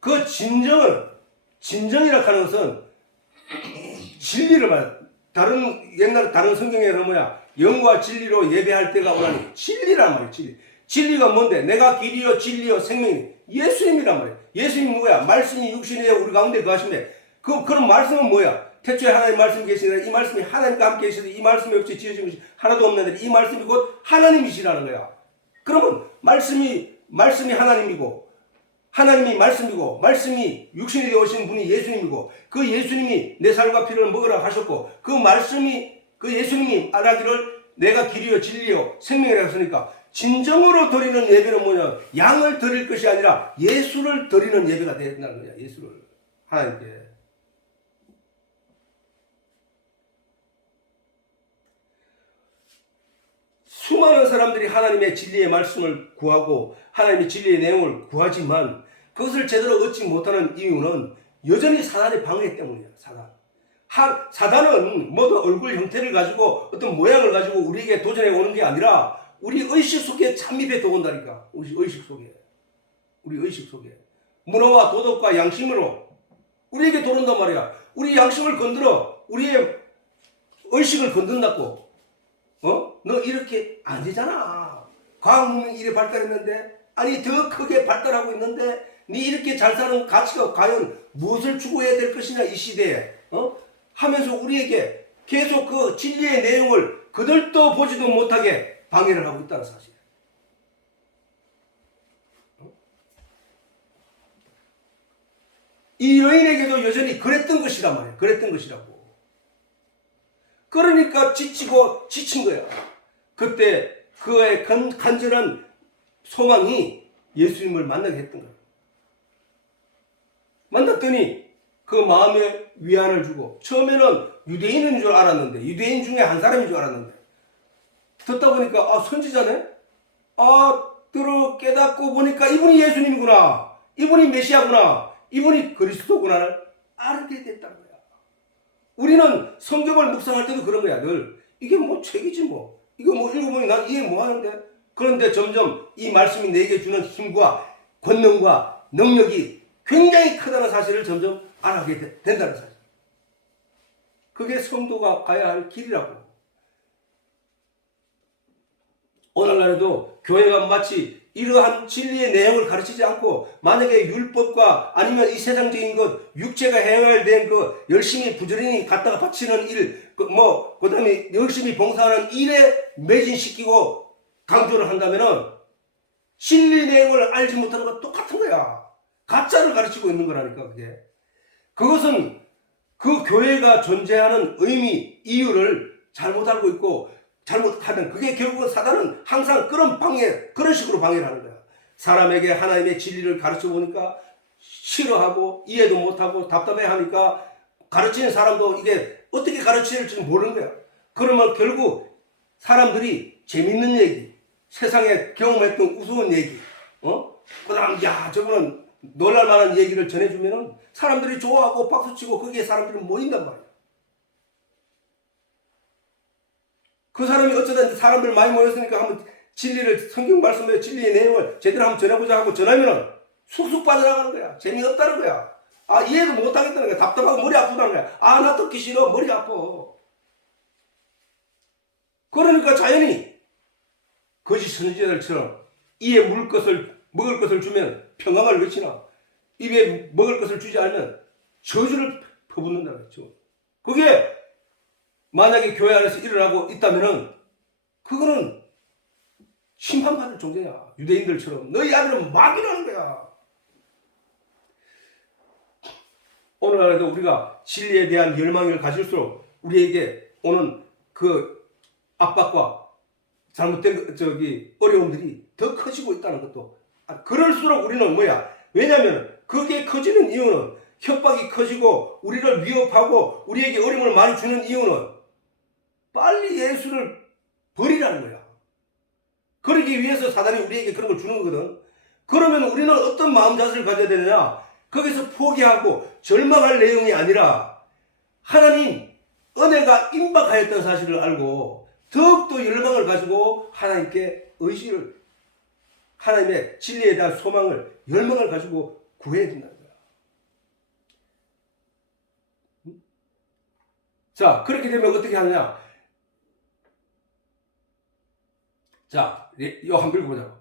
그 진정이라 하는 것은 진리를 말해. 옛날 다른 성경에는 뭐야? 영과 진리로 예배할 때가 오나니, 진리란 말이야. 진리가 뭔데? 내가 길이요 진리요 생명이 예수님이란 말이야. 예수님 누구야? 말씀이 육신에 우리 가운데 거하시네. 그런 말씀은 뭐야? 태초에 하나님 말씀이 계시니라. 이 말씀이 하나님과 함께 계시되 이 말씀이 없이 지어진 것이 하나도 없는데 이 말씀이 곧 하나님이시라는 거야. 그러면 말씀이 하나님이고 하나님이 말씀이고 말씀이 육신이 되어 오신 분이 예수님이고 그 예수님이 내 살과 피를 먹으라 하셨고 그 예수님이 말하기를 내가 길이요 진리요 생명이라고 했으니까 진정으로 드리는 예배는 뭐냐? 양을 드릴 것이 아니라 예수를 드리는 예배가 된다는 거야. 예수를 하나님께. 수많은 사람들이 하나님의 진리의 말씀을 구하고 하나님의 진리의 내용을 구하지만 그것을 제대로 얻지 못하는 이유는 여전히 사단의 방해 때문이야. 사단은 모두 얼굴 형태를 가지고 어떤 모양을 가지고 우리에게 도전해 오는 게 아니라 우리 의식 속에 잠입해 들어온다니까. 우리 의식 속에 문화와 도덕과 양심으로 우리에게 들어온단 말이야. 우리 양심을 건드려 우리의 의식을 건든다고. 너 이렇게 안 되잖아. 과학 문명이 이래 발달했는데 아니 더 크게 발달하고 있는데 네 이렇게 잘 사는 가치가 과연 무엇을 추구해야 될 것이냐 이 시대에 하면서 우리에게 계속 그 진리의 내용을 그들도 보지도 못하게 방해를 하고 있다는 사실. 이 여인에게도 여전히 그랬던 것이란 말이에요. 그랬던 것이라고. 그러니까 지치고 지친 거야. 그때 그의 간절한 소망이 예수님을 만나게 했던 거야. 만났더니 그 마음에 위안을 주고, 처음에는 유대인인 줄 알았는데, 유대인 중에 한 사람인 줄 알았는데, 듣다 보니까 선지자네? 들어 깨닫고 보니까 이분이 예수님이구나, 이분이 메시아구나, 이분이 그리스도구나를 알게 됐다는 거야. 우리는 성경을 묵상할 때도 그런 거야. 늘 이게 뭐 책이지 뭐, 이거 뭐 읽어보니 난 이해 뭐 하는데. 그런데 점점 이 말씀이 내게 주는 힘과 권능과 능력이 굉장히 크다는 사실을 점점 알아가게 된다는 사실. 그게 성도가 가야 할 길이라고. 오늘날에도 교회가 마치 이러한 진리의 내용을 가르치지 않고, 만약에 율법과 아니면 이 세상적인 것, 육체가 행할 된 그 열심히 부지런히 갖다가 바치는 일, 그 다음에 열심히 봉사하는 일에 매진시키고 강조를 한다면은 진리 내용을 알지 못하는 건 똑같은 거야. 가짜를 가르치고 있는 거라니까, 그게. 그것은 그 교회가 존재하는 의미, 이유를 잘못 알고 있고, 잘못하면 그게 결국은 사단은 항상 그런 식으로 방해를 하는 거야. 사람에게 하나님의 진리를 가르쳐 보니까 싫어하고 이해도 못하고 답답해 하니까 가르치는 사람도 이게 어떻게 가르쳐야 할지 모르는 거야. 그러면 결국 사람들이 재밌는 얘기, 세상에 경험했던 우스운 얘기, 그 다음, 저거는 놀랄만한 얘기를 전해주면은 사람들이 좋아하고 박수치고 거기에 사람들이 모인단 말이야. 그 사람이 어쩌다 사람들 많이 모였으니까 한번 진리를, 성경 말씀의 진리의 내용을 제대로 한번 전해보자 하고 전하면은 쑥쑥 빠져나가는 거야. 재미없다는 거야. 이해도 못하겠다는 거야. 답답하고 머리 아프다는 거야. 나 듣기 싫어. 머리 아파. 그러니까 자연히 거짓 선지자들처럼 입에 먹을 것을 주면 평강을 외치나, 입에 먹을 것을 주지 않으면 저주를 퍼붓는다는 거죠. 그게 만약에 교회 안에서 일어나고 있다면은 그거는 심판받을 존재야. 유대인들처럼 너희 아들은 마귀라는 거야. 오늘날에도 우리가 진리에 대한 열망을 가질수록 우리에게 오는 그 압박과 잘못된 어려움들이 더 커지고 있다는 것도. 그럴수록 우리는 뭐야? 왜냐하면 그게 커지는 이유는, 협박이 커지고 우리를 위협하고 우리에게 어려움을 많이 주는 이유는 빨리 예수를 버리라는 거야. 그러기 위해서 사단이 우리에게 그런 걸 주는 거거든. 그러면 우리는 어떤 마음 자세를 가져야 되느냐? 거기서 포기하고 절망할 내용이 아니라 하나님 은혜가 임박하였던 사실을 알고 더욱더 열망을 가지고 하나님께 의지를, 하나님의 진리에 대한 소망을, 열망을 가지고 구해야 된다는 거야. 자, 그렇게 되면 어떻게 하느냐? 자, 이거 한번 읽어보자.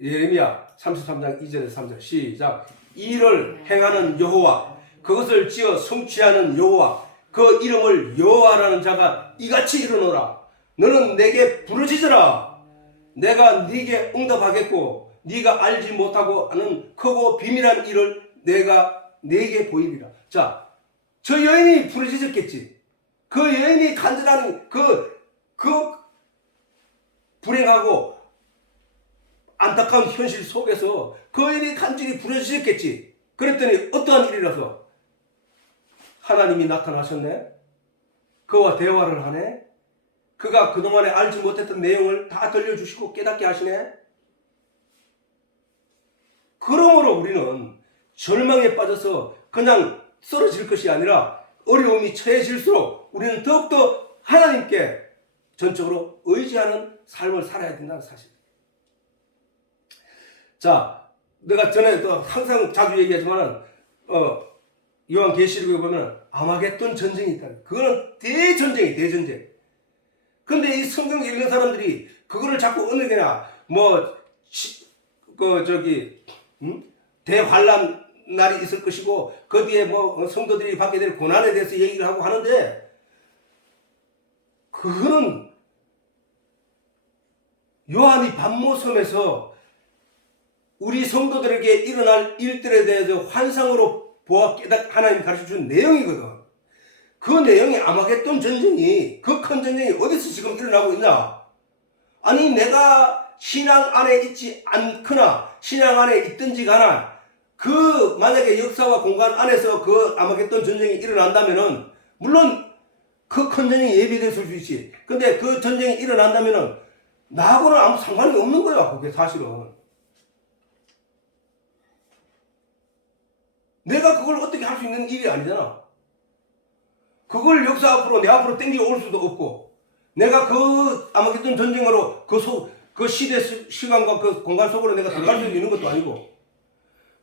예레미야 33장 2절에서 3절 시작. 이를 행하는 여호와, 그것을 지어 성취하는 여호와, 그 이름을 여호와라는 자가 이같이 이르노라. 너는 내게 부르짖으라. 내가 네게 응답하겠고 네가 알지 못하고 하는 크고 비밀한 일을 내가 네게 보이리라. 자, 저 여인이 부르짖었겠지. 그 여인이 간절한 그 불행하고 안타까운 현실 속에서 그 여인이 간절히 부르짖었겠지. 그랬더니 어떠한 일이라서 하나님이 나타나셨네. 그와 대화를 하네. 그가 그동안에 알지 못했던 내용을 다 들려주시고 깨닫게 하시네. 그러므로 우리는 절망에 빠져서 그냥 쓰러질 것이 아니라 어려움이 처해질수록 우리는 더욱더 하나님께 전적으로 의지하는 삶을 살아야 된다는 사실. 자, 내가 전에 또 항상 자주 얘기하지만은 요한계시록에 보면 아마겟돈 전쟁이 있다. 그거는 대전쟁이 대전쟁. 근데 이 성경 읽는 사람들이 그거를 자꾸 어느 게나 대환란 날이 있을 것이고 그 뒤에 뭐 성도들이 받게 될 고난에 대해서 얘기를 하고 하는데 그거는 요한이 반모섬에서 우리 성도들에게 일어날 일들에 대해서 환상으로 보아 깨닫 하나님이 가르쳐준 내용이거든. 그 내용이 아마겟돈 전쟁이 그 큰 전쟁이 어디서 지금 일어나고 있나? 아니 내가 신앙 안에 있지 않거나 신앙 안에 있든지 가나 그 만약에 역사와 공간 안에서 그 아마겟돈 전쟁이 일어난다면은 물론 그 큰 전쟁이 예비됐을 수 있지. 근데 그 전쟁이 일어난다면은 나하고는 아무 상관이 없는 거야. 그게 사실은. 내가 그걸 어떻게 할 수 있는 일이 아니잖아. 그걸 역사 앞으로 내 앞으로 땡겨 올 수도 없고 내가 그 아마겟돈 전쟁으로 그 시대 시간과 그 공간 속으로 내가 들어갈 수 있는 것도 아니고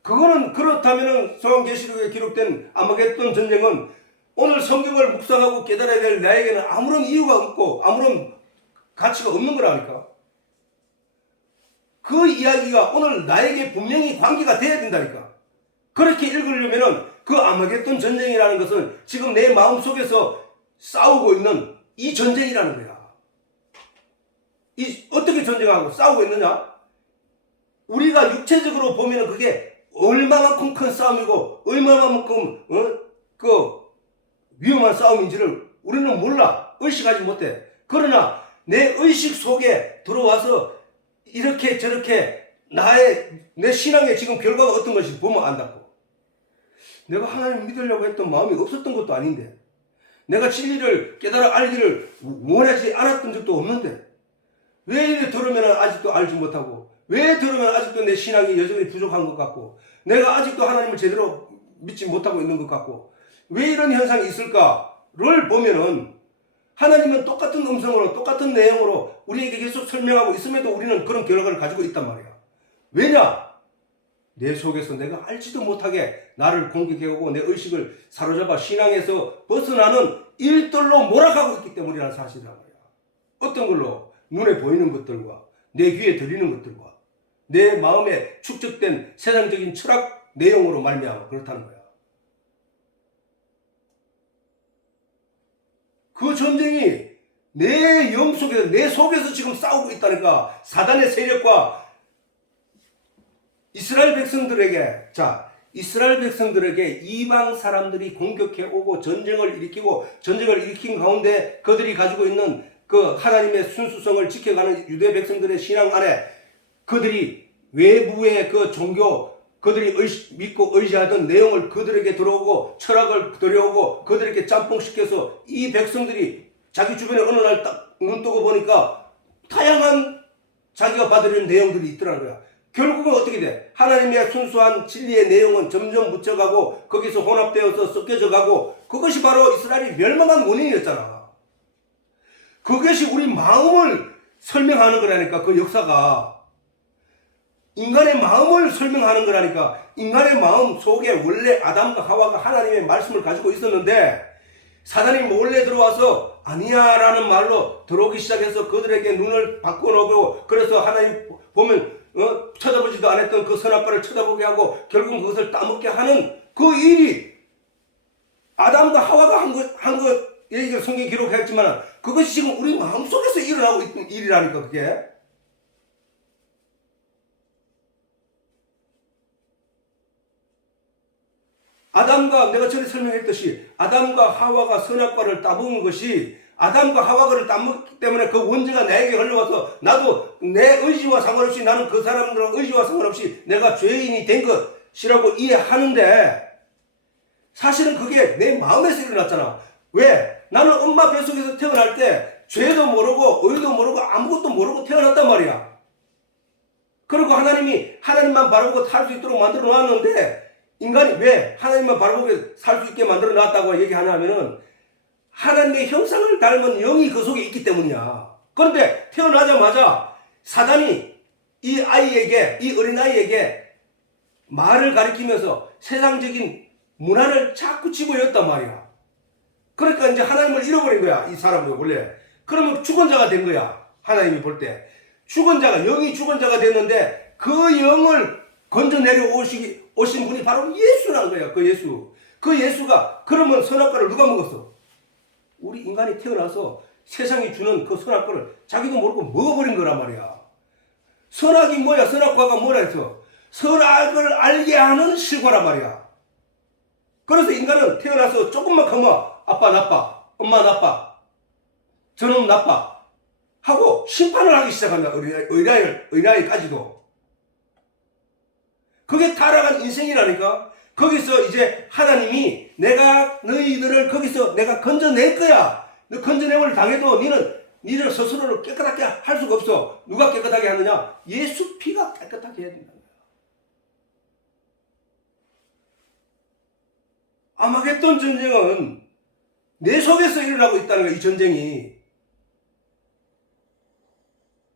그거는 그렇다면은 성경계시록에 기록된 아마겟돈 전쟁은 오늘 성경을 묵상하고 깨달아야 될 나에게는 아무런 이유가 없고 아무런 가치가 없는 거라니까. 그 이야기가 오늘 나에게 분명히 관계가 돼야 된다니까. 그렇게 읽으려면은 그 아마겟돈 전쟁이라는 것은 지금 내 마음속에서 싸우고 있는 이 전쟁이라는 거야. 이 어떻게 전쟁하고 싸우고 있느냐? 우리가 육체적으로 보면은 그게 얼마만큼 큰 싸움이고 얼마만큼 그 위험한 싸움인지를 우리는 몰라. 의식하지 못해. 그러나 내 의식 속에 들어와서 이렇게 저렇게 내 신앙의 지금 결과가 어떤 것인지 보면 안다고. 내가 하나님 믿으려고 했던 마음이 없었던 것도 아닌데 내가 진리를 깨달아 알기를 원하지 않았던 적도 없는데 왜 이래 들으면 아직도 알지 못하고 왜 들으면 아직도 내 신앙이 여전히 부족한 것 같고 내가 아직도 하나님을 제대로 믿지 못하고 있는 것 같고 왜 이런 현상이 있을까를 보면은 하나님은 똑같은 음성으로 똑같은 내용으로 우리에게 계속 설명하고 있음에도 우리는 그런 결과를 가지고 있단 말이야. 왜냐? 내 속에서 내가 알지도 못하게 나를 공격해오고 내 의식을 사로잡아 신앙에서 벗어나는 일들로 몰아가고 있기 때문이라는 사실이란 말이야. 어떤 걸로? 눈에 보이는 것들과 내 귀에 들리는 것들과 내 마음에 축적된 세상적인 철학 내용으로 말미암아 그렇다는 거야. 그 전쟁이 내 영 속에서 내 속에서 지금 싸우고 있다니까. 사단의 세력과 이스라엘 백성들에게 이방 사람들이 공격해 오고 전쟁을 일으킨 가운데 그들이 가지고 있는 그 하나님의 순수성을 지켜가는 유대 백성들의 신앙 안에 그들이 외부의 그 종교 그들이 믿고 의지하던 내용을 그들에게 들어오고 철학을 들여오고 그들에게 짬뽕시켜서 이 백성들이 자기 주변에 어느 날 딱 눈 뜨고 보니까 다양한 자기가 받으려는 내용들이 있더라는 거야. 결국은 어떻게 돼? 하나님의 순수한 진리의 내용은 점점 묻혀가고 거기서 혼합되어서 섞여져 가고 그것이 바로 이스라엘이 멸망한 원인이었잖아. 그것이 우리 마음을 설명하는 거라니까. 그 역사가 인간의 마음을 설명하는 거라니까. 인간의 마음 속에 원래 아담과 하와가 하나님의 말씀을 가지고 있었는데 사단이 몰래 들어와서 아니야 라는 말로 들어오기 시작해서 그들에게 눈을 바꿔놓고 그래서 하나님 보면 쳐다보지도 않았던 그 선악과를 쳐다보게 하고 결국 그것을 따먹게 하는 그 일이 아담과 하와가 한 것 얘기를 성경에 기록했지만 그것이 지금 우리 마음속에서 일어나고 있는 일이라니까. 그게 내가 전에 설명했듯이 아담과 하와가 선악과를 따먹은 것이 아담과 하와를 따먹기 때문에 그 원죄가 나에게 흘러와서 나도 내 의지와 상관없이 나는 그 사람들의 의지와 상관없이 내가 죄인이 된 것이라고 이해하는데 사실은 그게 내 마음에서 일어났잖아. 왜? 나는 엄마 뱃속에서 태어날 때 죄도 모르고 의도 모르고 아무것도 모르고 태어났단 말이야. 그리고 하나님이 하나님만 바라보고 살 수 있도록 만들어 놨는데 인간이 왜 하나님만 바라보고 살 수 있게 만들어 놨다고 얘기하냐면은 하나님의 형상을 닮은 영이 그 속에 있기 때문이야. 그런데 태어나자마자 사단이 이 어린아이에게 말을 가리키면서 세상적인 문화를 자꾸 집어였단 말이야. 그러니까 이제 하나님을 잃어버린 거야. 이 사람은 원래. 그러면 죽은 자가 된 거야. 하나님이 볼 때. 영이 죽은 자가 됐는데 그 영을 건져내려 오신 분이 바로 예수란 거야. 그 예수. 그 예수가 그러면 선악과를 누가 먹었어? 우리 인간이 태어나서 세상이 주는 그 선악과를 자기도 모르고 먹어버린 거란 말이야. 선악이 뭐야? 선악과가 뭐라 해서? 선악을 알게 하는 실과란 말이야. 그래서 인간은 태어나서 조금만 크면 아빠 나빠, 엄마 나빠, 저놈 나빠 하고 심판을 하기 시작한다. 어린아이까지도. 그게 타락한 인생이라니까. 거기서 이제 하나님이 내가 너희들을 거기서 내가 건져낼 거야. 너 건져내을 당해도 니는 스스로를 깨끗하게 할 수가 없어. 누가 깨끗하게 하느냐? 예수 피가 깨끗하게 해야 된다. 아마겟돈 전쟁은 내 속에서 일어나고 있다는 거야. 이 전쟁이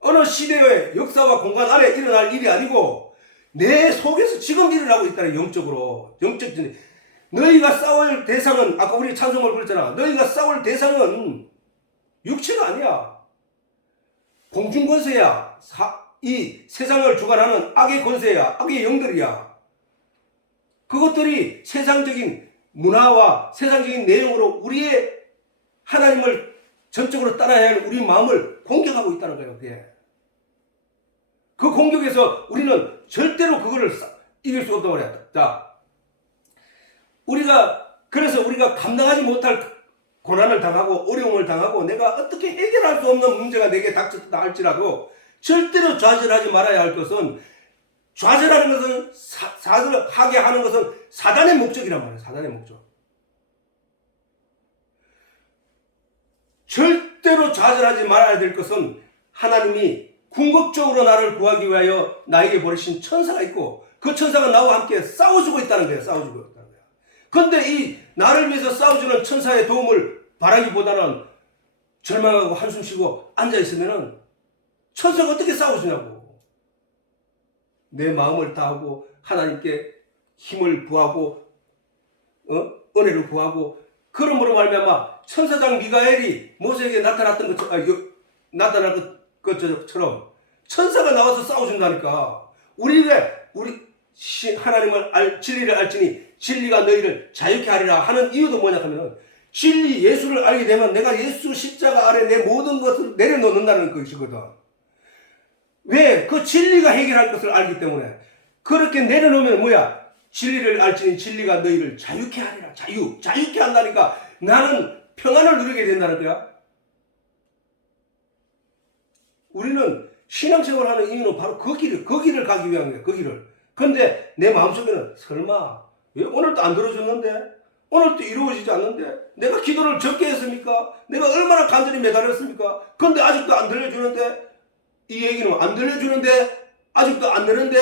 어느 시대의 역사와 공간 안에 일어날 일이 아니고 내 속에서 지금 일어나고 있다는 거야. 영적 전쟁. 너희가 싸울 대상은 아까 우리 찬송을 불렀잖아. 너희가 싸울 대상은 육체가 아니야. 공중 권세야. 이 세상을 주관하는 악의 권세야. 악의 영들이야. 그것들이 세상적인 문화와 세상적인 내용으로 우리의 하나님을 전적으로 따라야 할 우리 마음을 공격하고 있다는 거예요. 그게. 그 공격에서 우리는 절대로 그거를 이길 수 없다고 그래요. 자, 그래서 우리가 감당하지 못할 고난을 당하고 어려움을 당하고 내가 어떻게 해결할 수 없는 문제가 내게 닥쳤다 할지라도 절대로 좌절하지 말아야 할 것은, 좌절하는 것은 좌절하게 하는 것은 사단의 목적이란 말이에요. 사단의 목적. 절대로 좌절하지 말아야 될 것은 하나님이 궁극적으로 나를 구하기 위하여 나에게 보내신 천사가 있고 그 천사가 나와 함께 싸워주고 있다는 거예요. 싸워주고 있다는 거예요. 그런데 이 나를 위해서 싸워주는 천사의 도움을 바라기보다는 절망하고 한숨 쉬고 앉아있으면은 천사가 어떻게 싸워주냐고. 내 마음을 다하고 하나님께 힘을 구하고 은혜를 구하고 그러므로 말미암아 천사장 미가엘이 모세에게 나타났던 것처럼 천사가 나와서 싸워준다니까. 우리 하나님을 진리를 알지니 진리가 너희를 자유케 하리라 하는 이유도 뭐냐 하면 진리 예수를 알게 되면 내가 예수 십자가 아래 내 모든 것을 내려놓는다는 것이거든. 왜? 그 진리가 해결할 것을 알기 때문에. 그렇게 내려놓으면 뭐야? 진리를 알지니 진리가 너희를 자유케 하리라. 자유케 한다니까. 나는 평안을 누리게 된다는 거야. 우리는 신앙생활 하는 이유는 바로 그 길을 가기 위한 거야. 그 길을. 근데 내 마음속에는 설마 왜 오늘도 안 들어줬는데? 오늘도 이루어지지 않는데? 내가 기도를 적게 했습니까? 내가 얼마나 간절히 매달렸습니까? 근데 아직도 안 들려주는데? 이 얘기는 안 들려주는데? 아직도 안 되는데?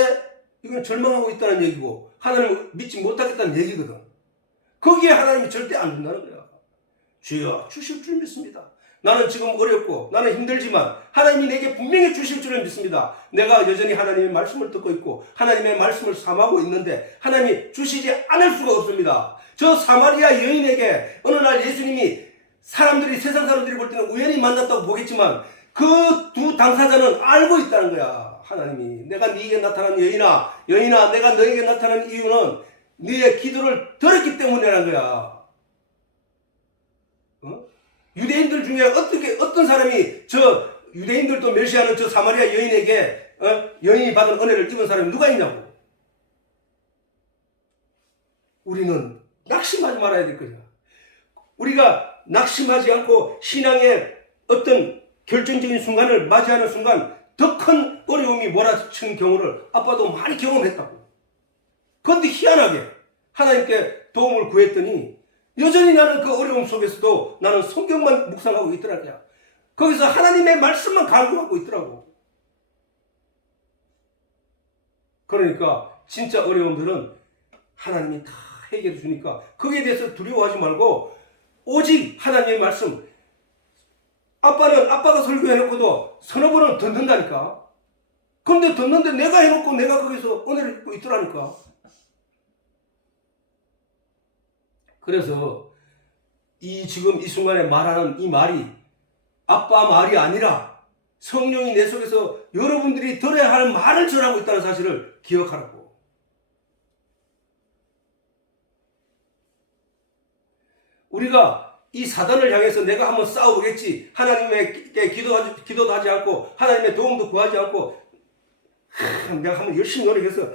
이건 절망하고 있다는 얘기고 하나님을 믿지 못하겠다는 얘기거든. 거기에 하나님이 절대 안 준다는 거야. 주여 주실 줄 믿습니다. 나는 지금 어렵고 나는 힘들지만 하나님이 내게 분명히 주실 줄을 믿습니다. 내가 여전히 하나님의 말씀을 듣고 있고 하나님의 말씀을 삼하고 있는데 하나님이 주시지 않을 수가 없습니다. 저 사마리아 여인에게 어느 날 예수님이 세상 사람들이 볼 때는 우연히 만났다고 보겠지만 그 두 당사자는 알고 있다는 거야. 하나님이 내가 네게 나타난 여인아 내가 너에게 나타난 이유는 네의 기도를 들었기 때문이라는 거야. 유대인들 중에 어떤 사람이 저 유대인들도 멸시하는 저 사마리아 여인에게 여인이 받은 은혜를 입은 사람이 누가 있냐고. 우리는 낙심하지 말아야 될 거야. 우리가 낙심하지 않고 신앙의 어떤 결정적인 순간을 맞이하는 순간 더 큰 어려움이 몰아치는 경우를 아빠도 많이 경험했다고. 그런데 희한하게 하나님께 도움을 구했더니 여전히 나는 그 어려움 속에서도 나는 성경만 묵상하고 있더라고요. 거기서 하나님의 말씀만 간구하고 있더라고. 그러니까 진짜 어려움들은 하나님이 다 해결해 주니까 거기에 대해서 두려워하지 말고 오직 하나님의 말씀. 아빠가 설교해놓고도 서너 번은 듣는다니까. 그런데 듣는데 내가 해놓고 내가 거기서 은혜를 입고 있더라니까. 그래서 지금 이 순간에 말하는 이 말이 아빠 말이 아니라 성령이 내 속에서 여러분들이 들어야 할 말을 전하고 있다는 사실을 기억하라고. 우리가 이 사단을 향해서 내가 한번 싸워보겠지. 하나님께 기도도 하지 않고 하나님의 도움도 구하지 않고 내가 한번 열심히 노력해서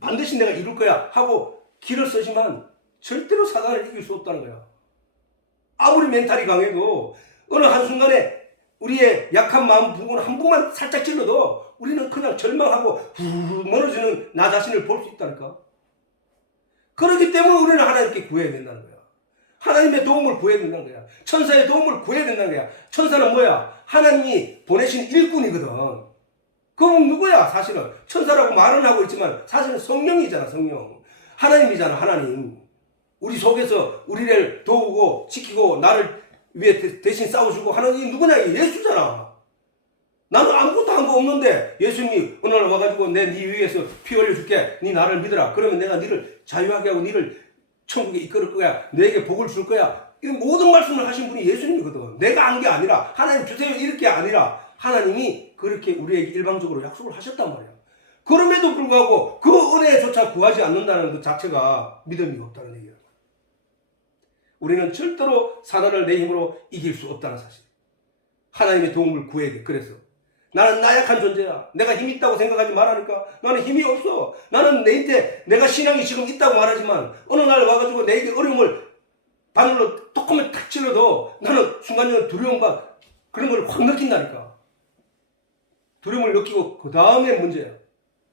반드시 내가 이룰 거야 하고 길을 쓰지만 절대로 사단을 이길 수 없다는 거야. 아무리 멘탈이 강해도 어느 한순간에 우리의 약한 마음 부분을 한 번만 살짝 찔러도 우리는 그냥 절망하고 후루룩 멀어지는 나 자신을 볼 수 있다니까. 그렇기 때문에 우리는 하나님께 구해야 된다는 거야. 하나님의 도움을 구해야 된다는 거야. 천사의 도움을 구해야 된다는 거야. 천사는 뭐야? 하나님이 보내신 일꾼이거든. 그럼 누구야? 사실은 천사라고 말은 하고 있지만 사실은 성령이잖아. 성령. 하나님이잖아. 하나님. 우리 속에서 우리를 도우고 지키고 나를 위해 대신 싸워주고 하는 이 누구냐? 예수잖아. 나는 아무것도 한 거 없는데 예수님이 어느 날 와가지고 내 네 위에서 피 흘려줄게. 네 나를 믿어라. 그러면 내가 네를 자유하게 하고 네를 천국에 이끌을 거야. 너에게 복을 줄 거야. 이 모든 말씀을 하신 분이 예수님이거든. 내가 한 게 아니라 하나님 주세요 이렇게 아니라 하나님이 그렇게 우리에게 일방적으로 약속을 하셨단 말이야. 그럼에도 불구하고 그 은혜조차 구하지 않는다는 것 자체가 믿음이 없다는 얘기야. 우리는 절대로 사단을 내 힘으로 이길 수 없다는 사실. 하나님의 도움을 구해야 돼. 그래서 나는 나약한 존재야. 내가 힘이 있다고 생각하지 말라니까. 나는 힘이 없어. 나는 내가 신앙이 지금 있다고 말하지만 어느 날 와가지고 내게 어려움을 바늘로 톡 하면 탁 찔러도 나는 순간적으로 두려움과 그런 걸 확 느낀다니까. 두려움을 느끼고 그 다음에 문제야.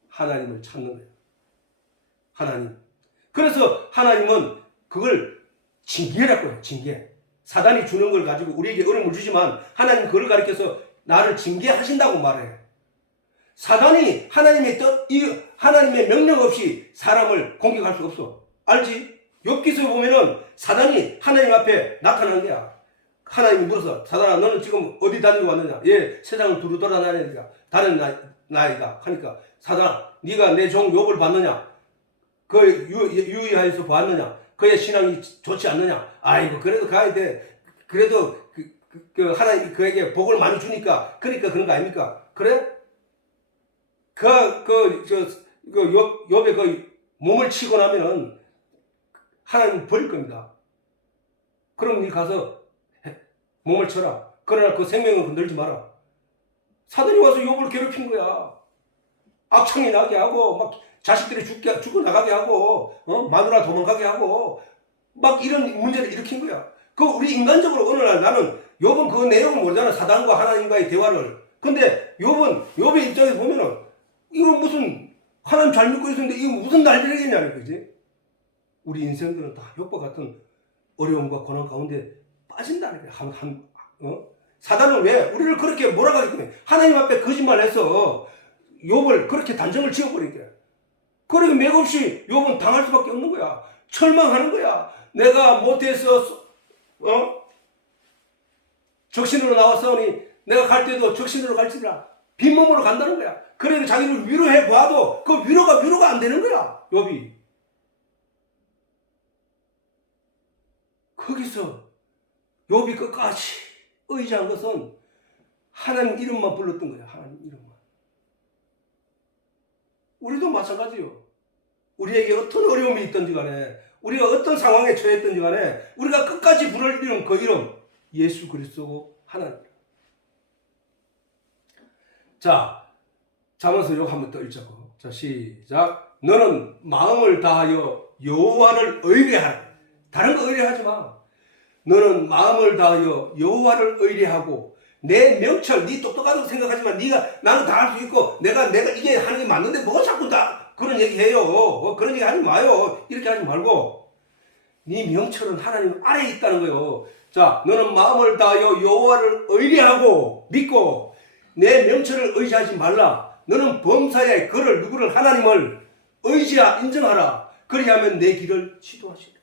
하나님을 찾는 거야. 하나님. 그래서 하나님은 그걸 징계라고 해요. 징계. 사단이 주는 걸 가지고 우리에게 어려움을 주지만 하나님 그걸 가리켜서 나를 징계하신다고 말해. 사단이 하나님의 명령 없이 사람을 공격할 수 없어. 알지? 욥기서에 보면은 사단이 하나님 앞에 나타난 거야. 하나님이 물어서 사단아 너는 지금 어디 다니고 왔느냐? 예, 세상을 두루 돌아다니니까 다른 나이다 하니까 사단아 네가 내 종 욥을 봤느냐? 그 유의하여서 보았느냐? 그의 신앙이 좋지 않느냐? 아이고 그래도 가야 돼. 그래도 하나님 그에게 복을 많이 주니까 그러니까 그런 거 아닙니까? 그래? 욥의 그 몸을 치고 나면은 하나님 버릴 겁니다. 그럼 네 가서 몸을 쳐라. 그러나 그 생명을 건들지 마라. 사단이 와서 욥을 괴롭힌 거야. 악청이 나게 하고 막 자식들이 죽어 나가게 하고 마누라 도망가게 하고 막 이런 문제를 일으킨 거야. 그 우리 인간적으로 어느 날 나는 욥은 그 내용을 모르잖아. 사단과 하나님과의 대화를. 근데 욥의 입장에서 보면은 이거 무슨 하나님 잘 믿고 있었는데 이거 무슨 날벼락이냐 그지? 우리 인생들은 다 욥과 같은 어려움과 고난 가운데 빠진다는 거야. 사단은 왜 우리를 그렇게 몰아가기 때문에 하나님 앞에 거짓말해서 욥을 그렇게 단정을 지어버리게. 그러니 맥없이 욥은 당할 수밖에 없는 거야. 철망하는 거야. 내가 못해서 적신으로 나왔사오니 내가 갈 때도 적신으로 갈지라. 빈몸으로 간다는 거야. 그래도 자기를 위로해 봐도 그 위로가 안 되는 거야. 욥이. 거기서 욥이 끝까지 의지한 것은 하나님 이름만 불렀던 거야. 하나님 이름만. 우리도 마찬가지요. 우리에게 어떤 어려움이 있든지 간에 우리가 어떤 상황에 처했든지 간에 우리가 끝까지 부를 이름 그 이름 예수 그리스도고 하나님. 자, 잠언서 요 한번 더 읽자고. 자, 시작. 너는 마음을 다하여 여호와를 의뢰하라. 다른 거 의뢰하지 마. 너는 마음을 다하여 여호와를 의뢰하고 내 명철, 네 똑똑하다고 생각하지만 나는 다 할 수 있고 내가 이게 하는 게 맞는데 뭐 자꾸 다 그런 얘기 해요. 그런 얘기 하지 마요. 이렇게 하지 말고 네 명철은 하나님 아래에 있다는 거예요. 자, 너는 마음을 다하여 여호와를 의뢰하고 믿고 내 명철을 의지하지 말라. 너는 범사에 그를 누구를 하나님을 인정하라. 그리하면 내 길을 지도하시리라.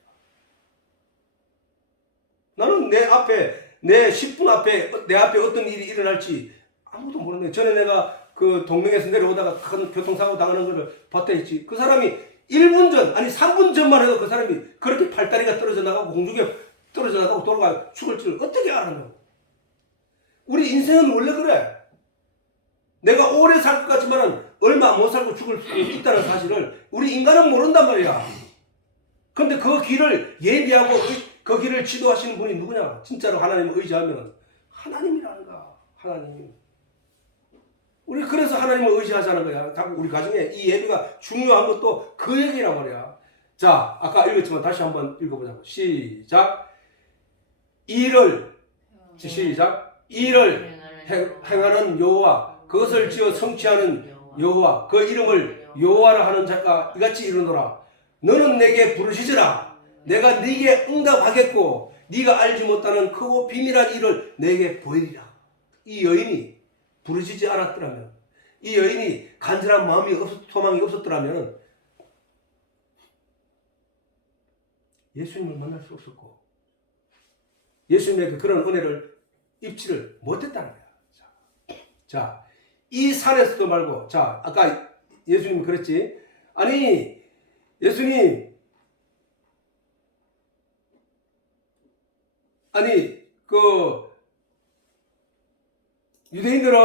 나는 내 10분 앞에 내 앞에 어떤 일이 일어날지 아무도 모르는데 전에 내가 그 동명에서 내려오다가 큰 교통사고 당하는 것을 봤다 했지. 그 사람이 1분 전, 아니 3분 전만 해도 그 사람이 그렇게 팔다리가 떨어져 나가고 공중에 떨어져 나가고 돌아가 죽을 줄 어떻게 알았냐고. 우리 인생은 원래 그래. 내가 오래 살 것 같지만 얼마 못 살고 죽을 수 있다는 사실을 우리 인간은 모른단 말이야. 근데 그 길을 예비하고 그 길을 지도하시는 분이 누구냐? 진짜로 하나님을 의지하면 하나님이라는 거야. 하나님. 우리 그래서 하나님을 의지하자는 거야. 우리 가정에 이 예배가 중요한 것도 그 얘기란 말이야. 자, 아까 읽었지만 다시 한번 읽어보자고. 시작. 일을 행하는 여호와, 그것을 지어 성취하는 여호와, 그 이름을 여호와라 하는 자가 이같이 이르노라. 너는 내게 부르짖으라. 내가 네게 응답하겠고 네가 알지 못하는 크고 비밀한 일을 내게 보이리라. 이 여인이 부르짖지 않았더라면, 이 여인이 간절한 마음이 소망이 없었더라면 예수님을 만날 수 없었고 예수님에게 그런 은혜를 입지를 못했다는 거야. 자, 이 산에서도 말고, 자, 아까 예수님이 그랬지. 아니, 예수님, 유대인들은,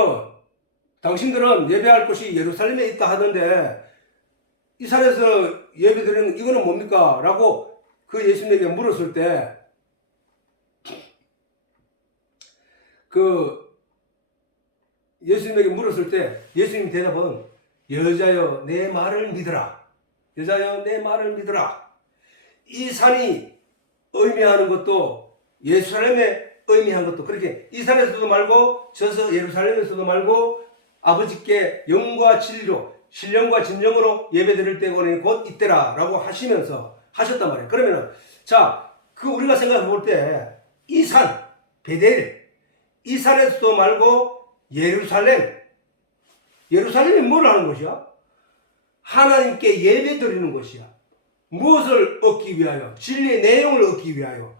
당신들은 예배할 곳이 예루살렘에 있다 하던데, 이 산에서 예배드리는 이거는 뭡니까? 라고 그 예수님에게 물었을 때, 예수님에게 물었을 때 예수님 대답은 여자여 내 말을 믿으라. 여자여 내 말을 믿으라. 이 산이 의미하는 것도 예루살렘에 의미한 것도 그렇게 이 산에서도 말고 저서 예루살렘에서도 말고 아버지께 영과 진리로 신령과 진정으로 예배드릴 때가 곧 이때라 라고 하시면서 하셨단 말이에요. 그러면은 자, 우리가 생각해 볼 때 이 산 베델 이 산에서도 말고 예루살렘이 뭘 하는 것이야? 하나님께 예배 드리는 것이야. 무엇을 얻기 위하여? 진리의 내용을 얻기 위하여.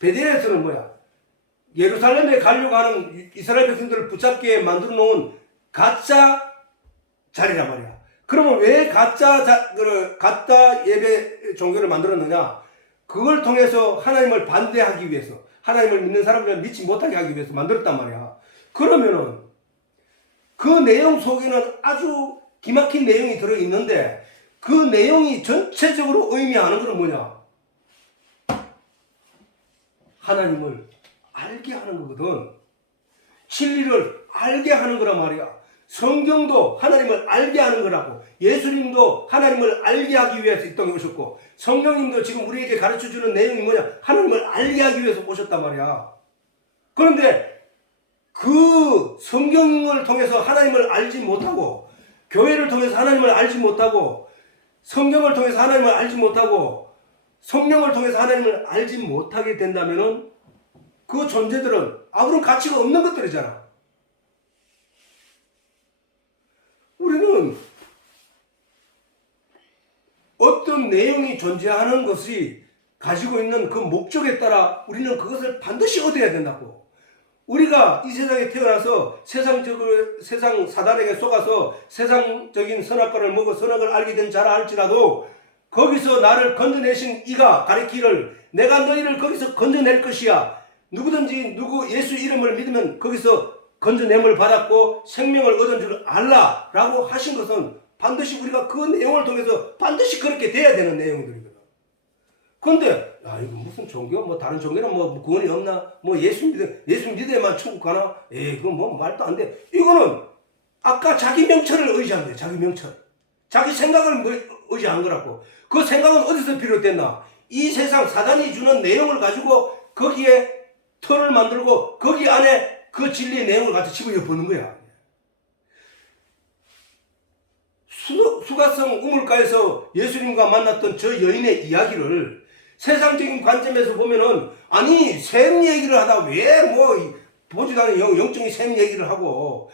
베델에서는 뭐야? 예루살렘에 가려고 하는 이스라엘 백성들을 붙잡게 만들어 놓은 가짜 자리란 말이야. 그러면 왜 가짜 예배 종교를 만들었느냐? 그걸 통해서 하나님을 반대하기 위해서, 하나님을 믿는 사람들을 믿지 못하게 하기 위해서 만들었단 말이야. 그러면은 그 내용 속에는 아주 기막힌 내용이 들어있는데 그 내용이 전체적으로 의미하는 것은 뭐냐? 하나님을 알게 하는 거거든. 진리를 알게 하는 거란 말이야. 성경도 하나님을 알게 하는 거라고. 예수님도 하나님을 알게 하기 위해서 이 땅에 오셨고 성령님도 지금 우리에게 가르쳐주는 내용이 뭐냐? 하나님을 알게 하기 위해서 오셨단 말이야. 그런데 그 성경을 통해서 하나님을 알지 못하고 교회를 통해서 하나님을 알지 못하고 성경을 통해서 하나님을 알지 못하고 성령을 통해서 하나님을 알지 못하게 된다면은 그 존재들은 아무런 가치가 없는 것들이잖아. 우리는 어떤 내용이 존재하는 것이 가지고 있는 그 목적에 따라 우리는 그것을 반드시 얻어야 된다고. 우리가 이 세상에 태어나서 세상 사단에게 속아서 세상적인 선악과를 먹어 선악을 알게 된 자라 할지라도 거기서 나를 건져내신 이가 가리키를 내가 너희를 거기서 건져낼 것이야. 누구든지 예수 이름을 믿으면 거기서 건져냄을 받았고 생명을 얻은 줄 알라 라고 하신 것은 반드시 우리가 그 내용을 통해서 반드시 그렇게 돼야 되는 내용들이거든. 근데 이거 무슨 종교? 다른 종교는 구원이 없나? 예수 믿어야만 천국 가나? 그건 말도 안 돼. 이거는 아까 자기 명철을 의지한 거예요. 자기 명철. 자기 생각을 의지한 거라고. 그 생각은 어디서 비롯됐나? 이 세상 사단이 주는 내용을 가지고 거기에 틀을 만들고 거기 안에 그 진리의 내용을 갖다 집어넣는 거야. 수가성 우물가에서 예수님과 만났던 저 여인의 이야기를 세상적인 관점에서 보면은 셈 얘기를 하다 왜 보지도 않은 영적인 셈 얘기를 하고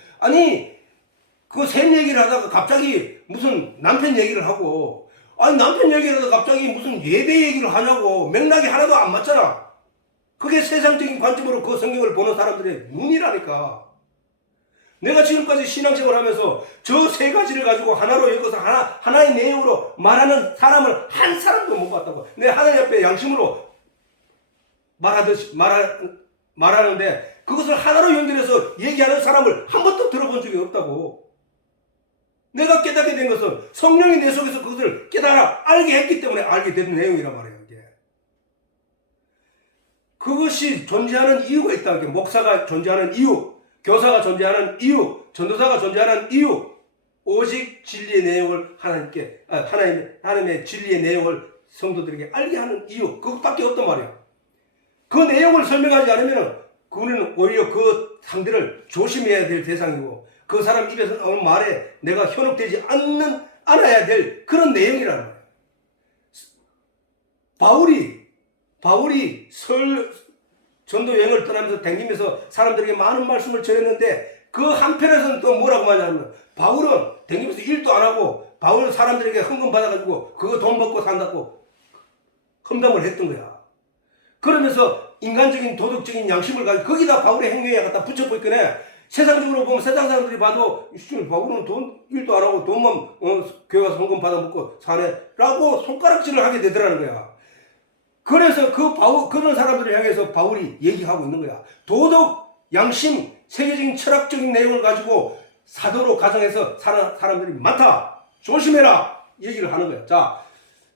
그 셈 얘기를 하다가 갑자기 무슨 남편 얘기를 하고 남편 얘기를 하다가 갑자기 무슨 예배 얘기를 하냐고. 맥락이 하나도 안 맞잖아. 그게 세상적인 관점으로 그 성경을 보는 사람들의 눈이라니까. 내가 지금까지 신앙생활을 하면서 저 세 가지를 가지고 하나로 엮어서 하나의 내용으로 말하는 사람을 한 사람도 못 봤다고. 내 하나님 앞에 양심으로 말하는데 그것을 하나로 연결해서 얘기하는 사람을 한 번도 들어본 적이 없다고. 내가 깨닫게 된 것은 성령이 내 속에서 그것을 깨달아 알게 했기 때문에 알게 된 내용이란 말이에요. 이게. 그것이 존재하는 이유가 있다는 게, 목사가 존재하는 이유, 교사가 존재하는 이유, 전도사가 존재하는 이유, 오직 진리의 내용을 하나님의 진리의 내용을 성도들에게 알게 하는 이유, 그것밖에 없단 말이야. 그 내용을 설명하지 않으면 그는 오히려 그 상대를 조심해야 될 대상이고, 그 사람 입에서 나오는 말에 내가 현혹되지 않아야 될 그런 내용이라는 거예요. 바울이 전도 여행을 떠나면서 댕기면서 사람들에게 많은 말씀을 전했는데, 그 한편에서는 또 뭐라고 하냐면, 바울은 댕기면서 일도 안 하고 바울은 사람들에게 헌금 받아가지고 그거 돈 먹고 산다고 험담을 했던 거야. 그러면서 인간적인 도덕적인 양심을 가지고 거기다 바울의 행동에 갖다 붙여보니까, 세상적으로 보면 세상 사람들이 봐도 바울은 일도 안 하고 돈만 교회 가서 헌금 받아 먹고 사네 라고 손가락질을 하게 되더라는 거야. 그래서 그런 사람들을 향해서 바울이 얘기하고 있는 거야. 도덕, 양심, 세계적인 철학적인 내용을 가지고 사도로 가정해서 사는 사람들이 많다. 조심해라. 얘기를 하는 거야. 자,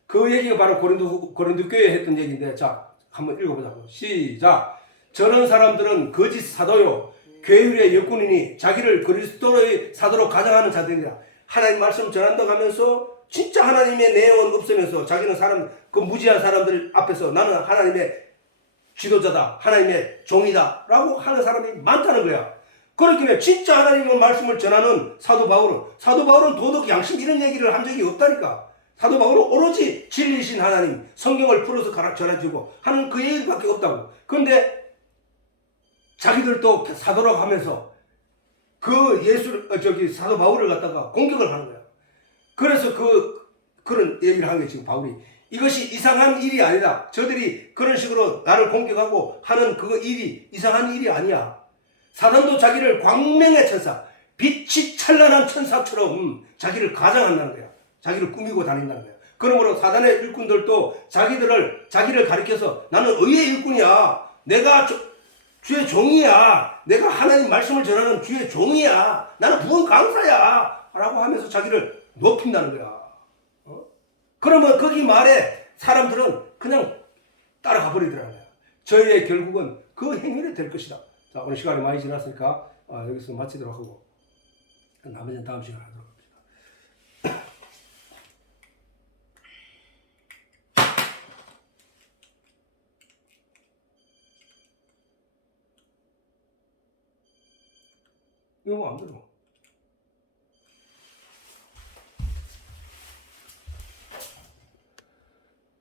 그 얘기가 바로 고린도 교회에 했던 얘기인데, 자, 한번 읽어보자고. 시작. 저런 사람들은 거짓 사도요, 교회의 역군이니 자기를 그리스도의 사도로 가장하는 자들이라. 하나님 말씀 전한다고 하면서 진짜 하나님의 내용은 없으면서 자기는 그 무지한 사람들 앞에서 나는 하나님의 지도자다, 하나님의 종이다 라고 하는 사람이 많다는 거야. 그렇기에 진짜 하나님의 말씀을 전하는 사도 바울은 도덕, 양심 이런 얘기를 한 적이 없다니까. 사도 바울은 오로지 진리이신 하나님, 성경을 풀어서 전해주고 하는 그 얘기밖에 없다고. 그런데 자기들도 사도라고 하면서 사도 바울을 갖다가 공격을 하는 거야. 그래서 그런 얘기를 한 게 지금 바울이, 이것이 이상한 일이 아니다. 저들이 그런 식으로 나를 공격하고 하는 일이 이상한 일이 아니야. 사단도 자기를 광명의 천사, 빛이 찬란한 천사처럼 자기를 가장한다는 거야. 자기를 꾸미고 다닌다는 거야. 그러므로 사단의 일꾼들도 자기를 가리켜서 나는 의의 일꾼이야. 내가 주의 종이야. 내가 하나님 말씀을 전하는 주의 종이야. 나는 부흥 강사야. 라고 하면서 자기를 높인다는 거야. 그러면 거기 말에 사람들은 그냥 따라가 버리더라는 거야. 저희의 결국은 그 행위를 될 것이다. 자, 오늘 시간이 많이 지났으니까 여기서 마치도록 하고, 나머지는 다음 시간에 하도록 합니다. 이거 안 들어.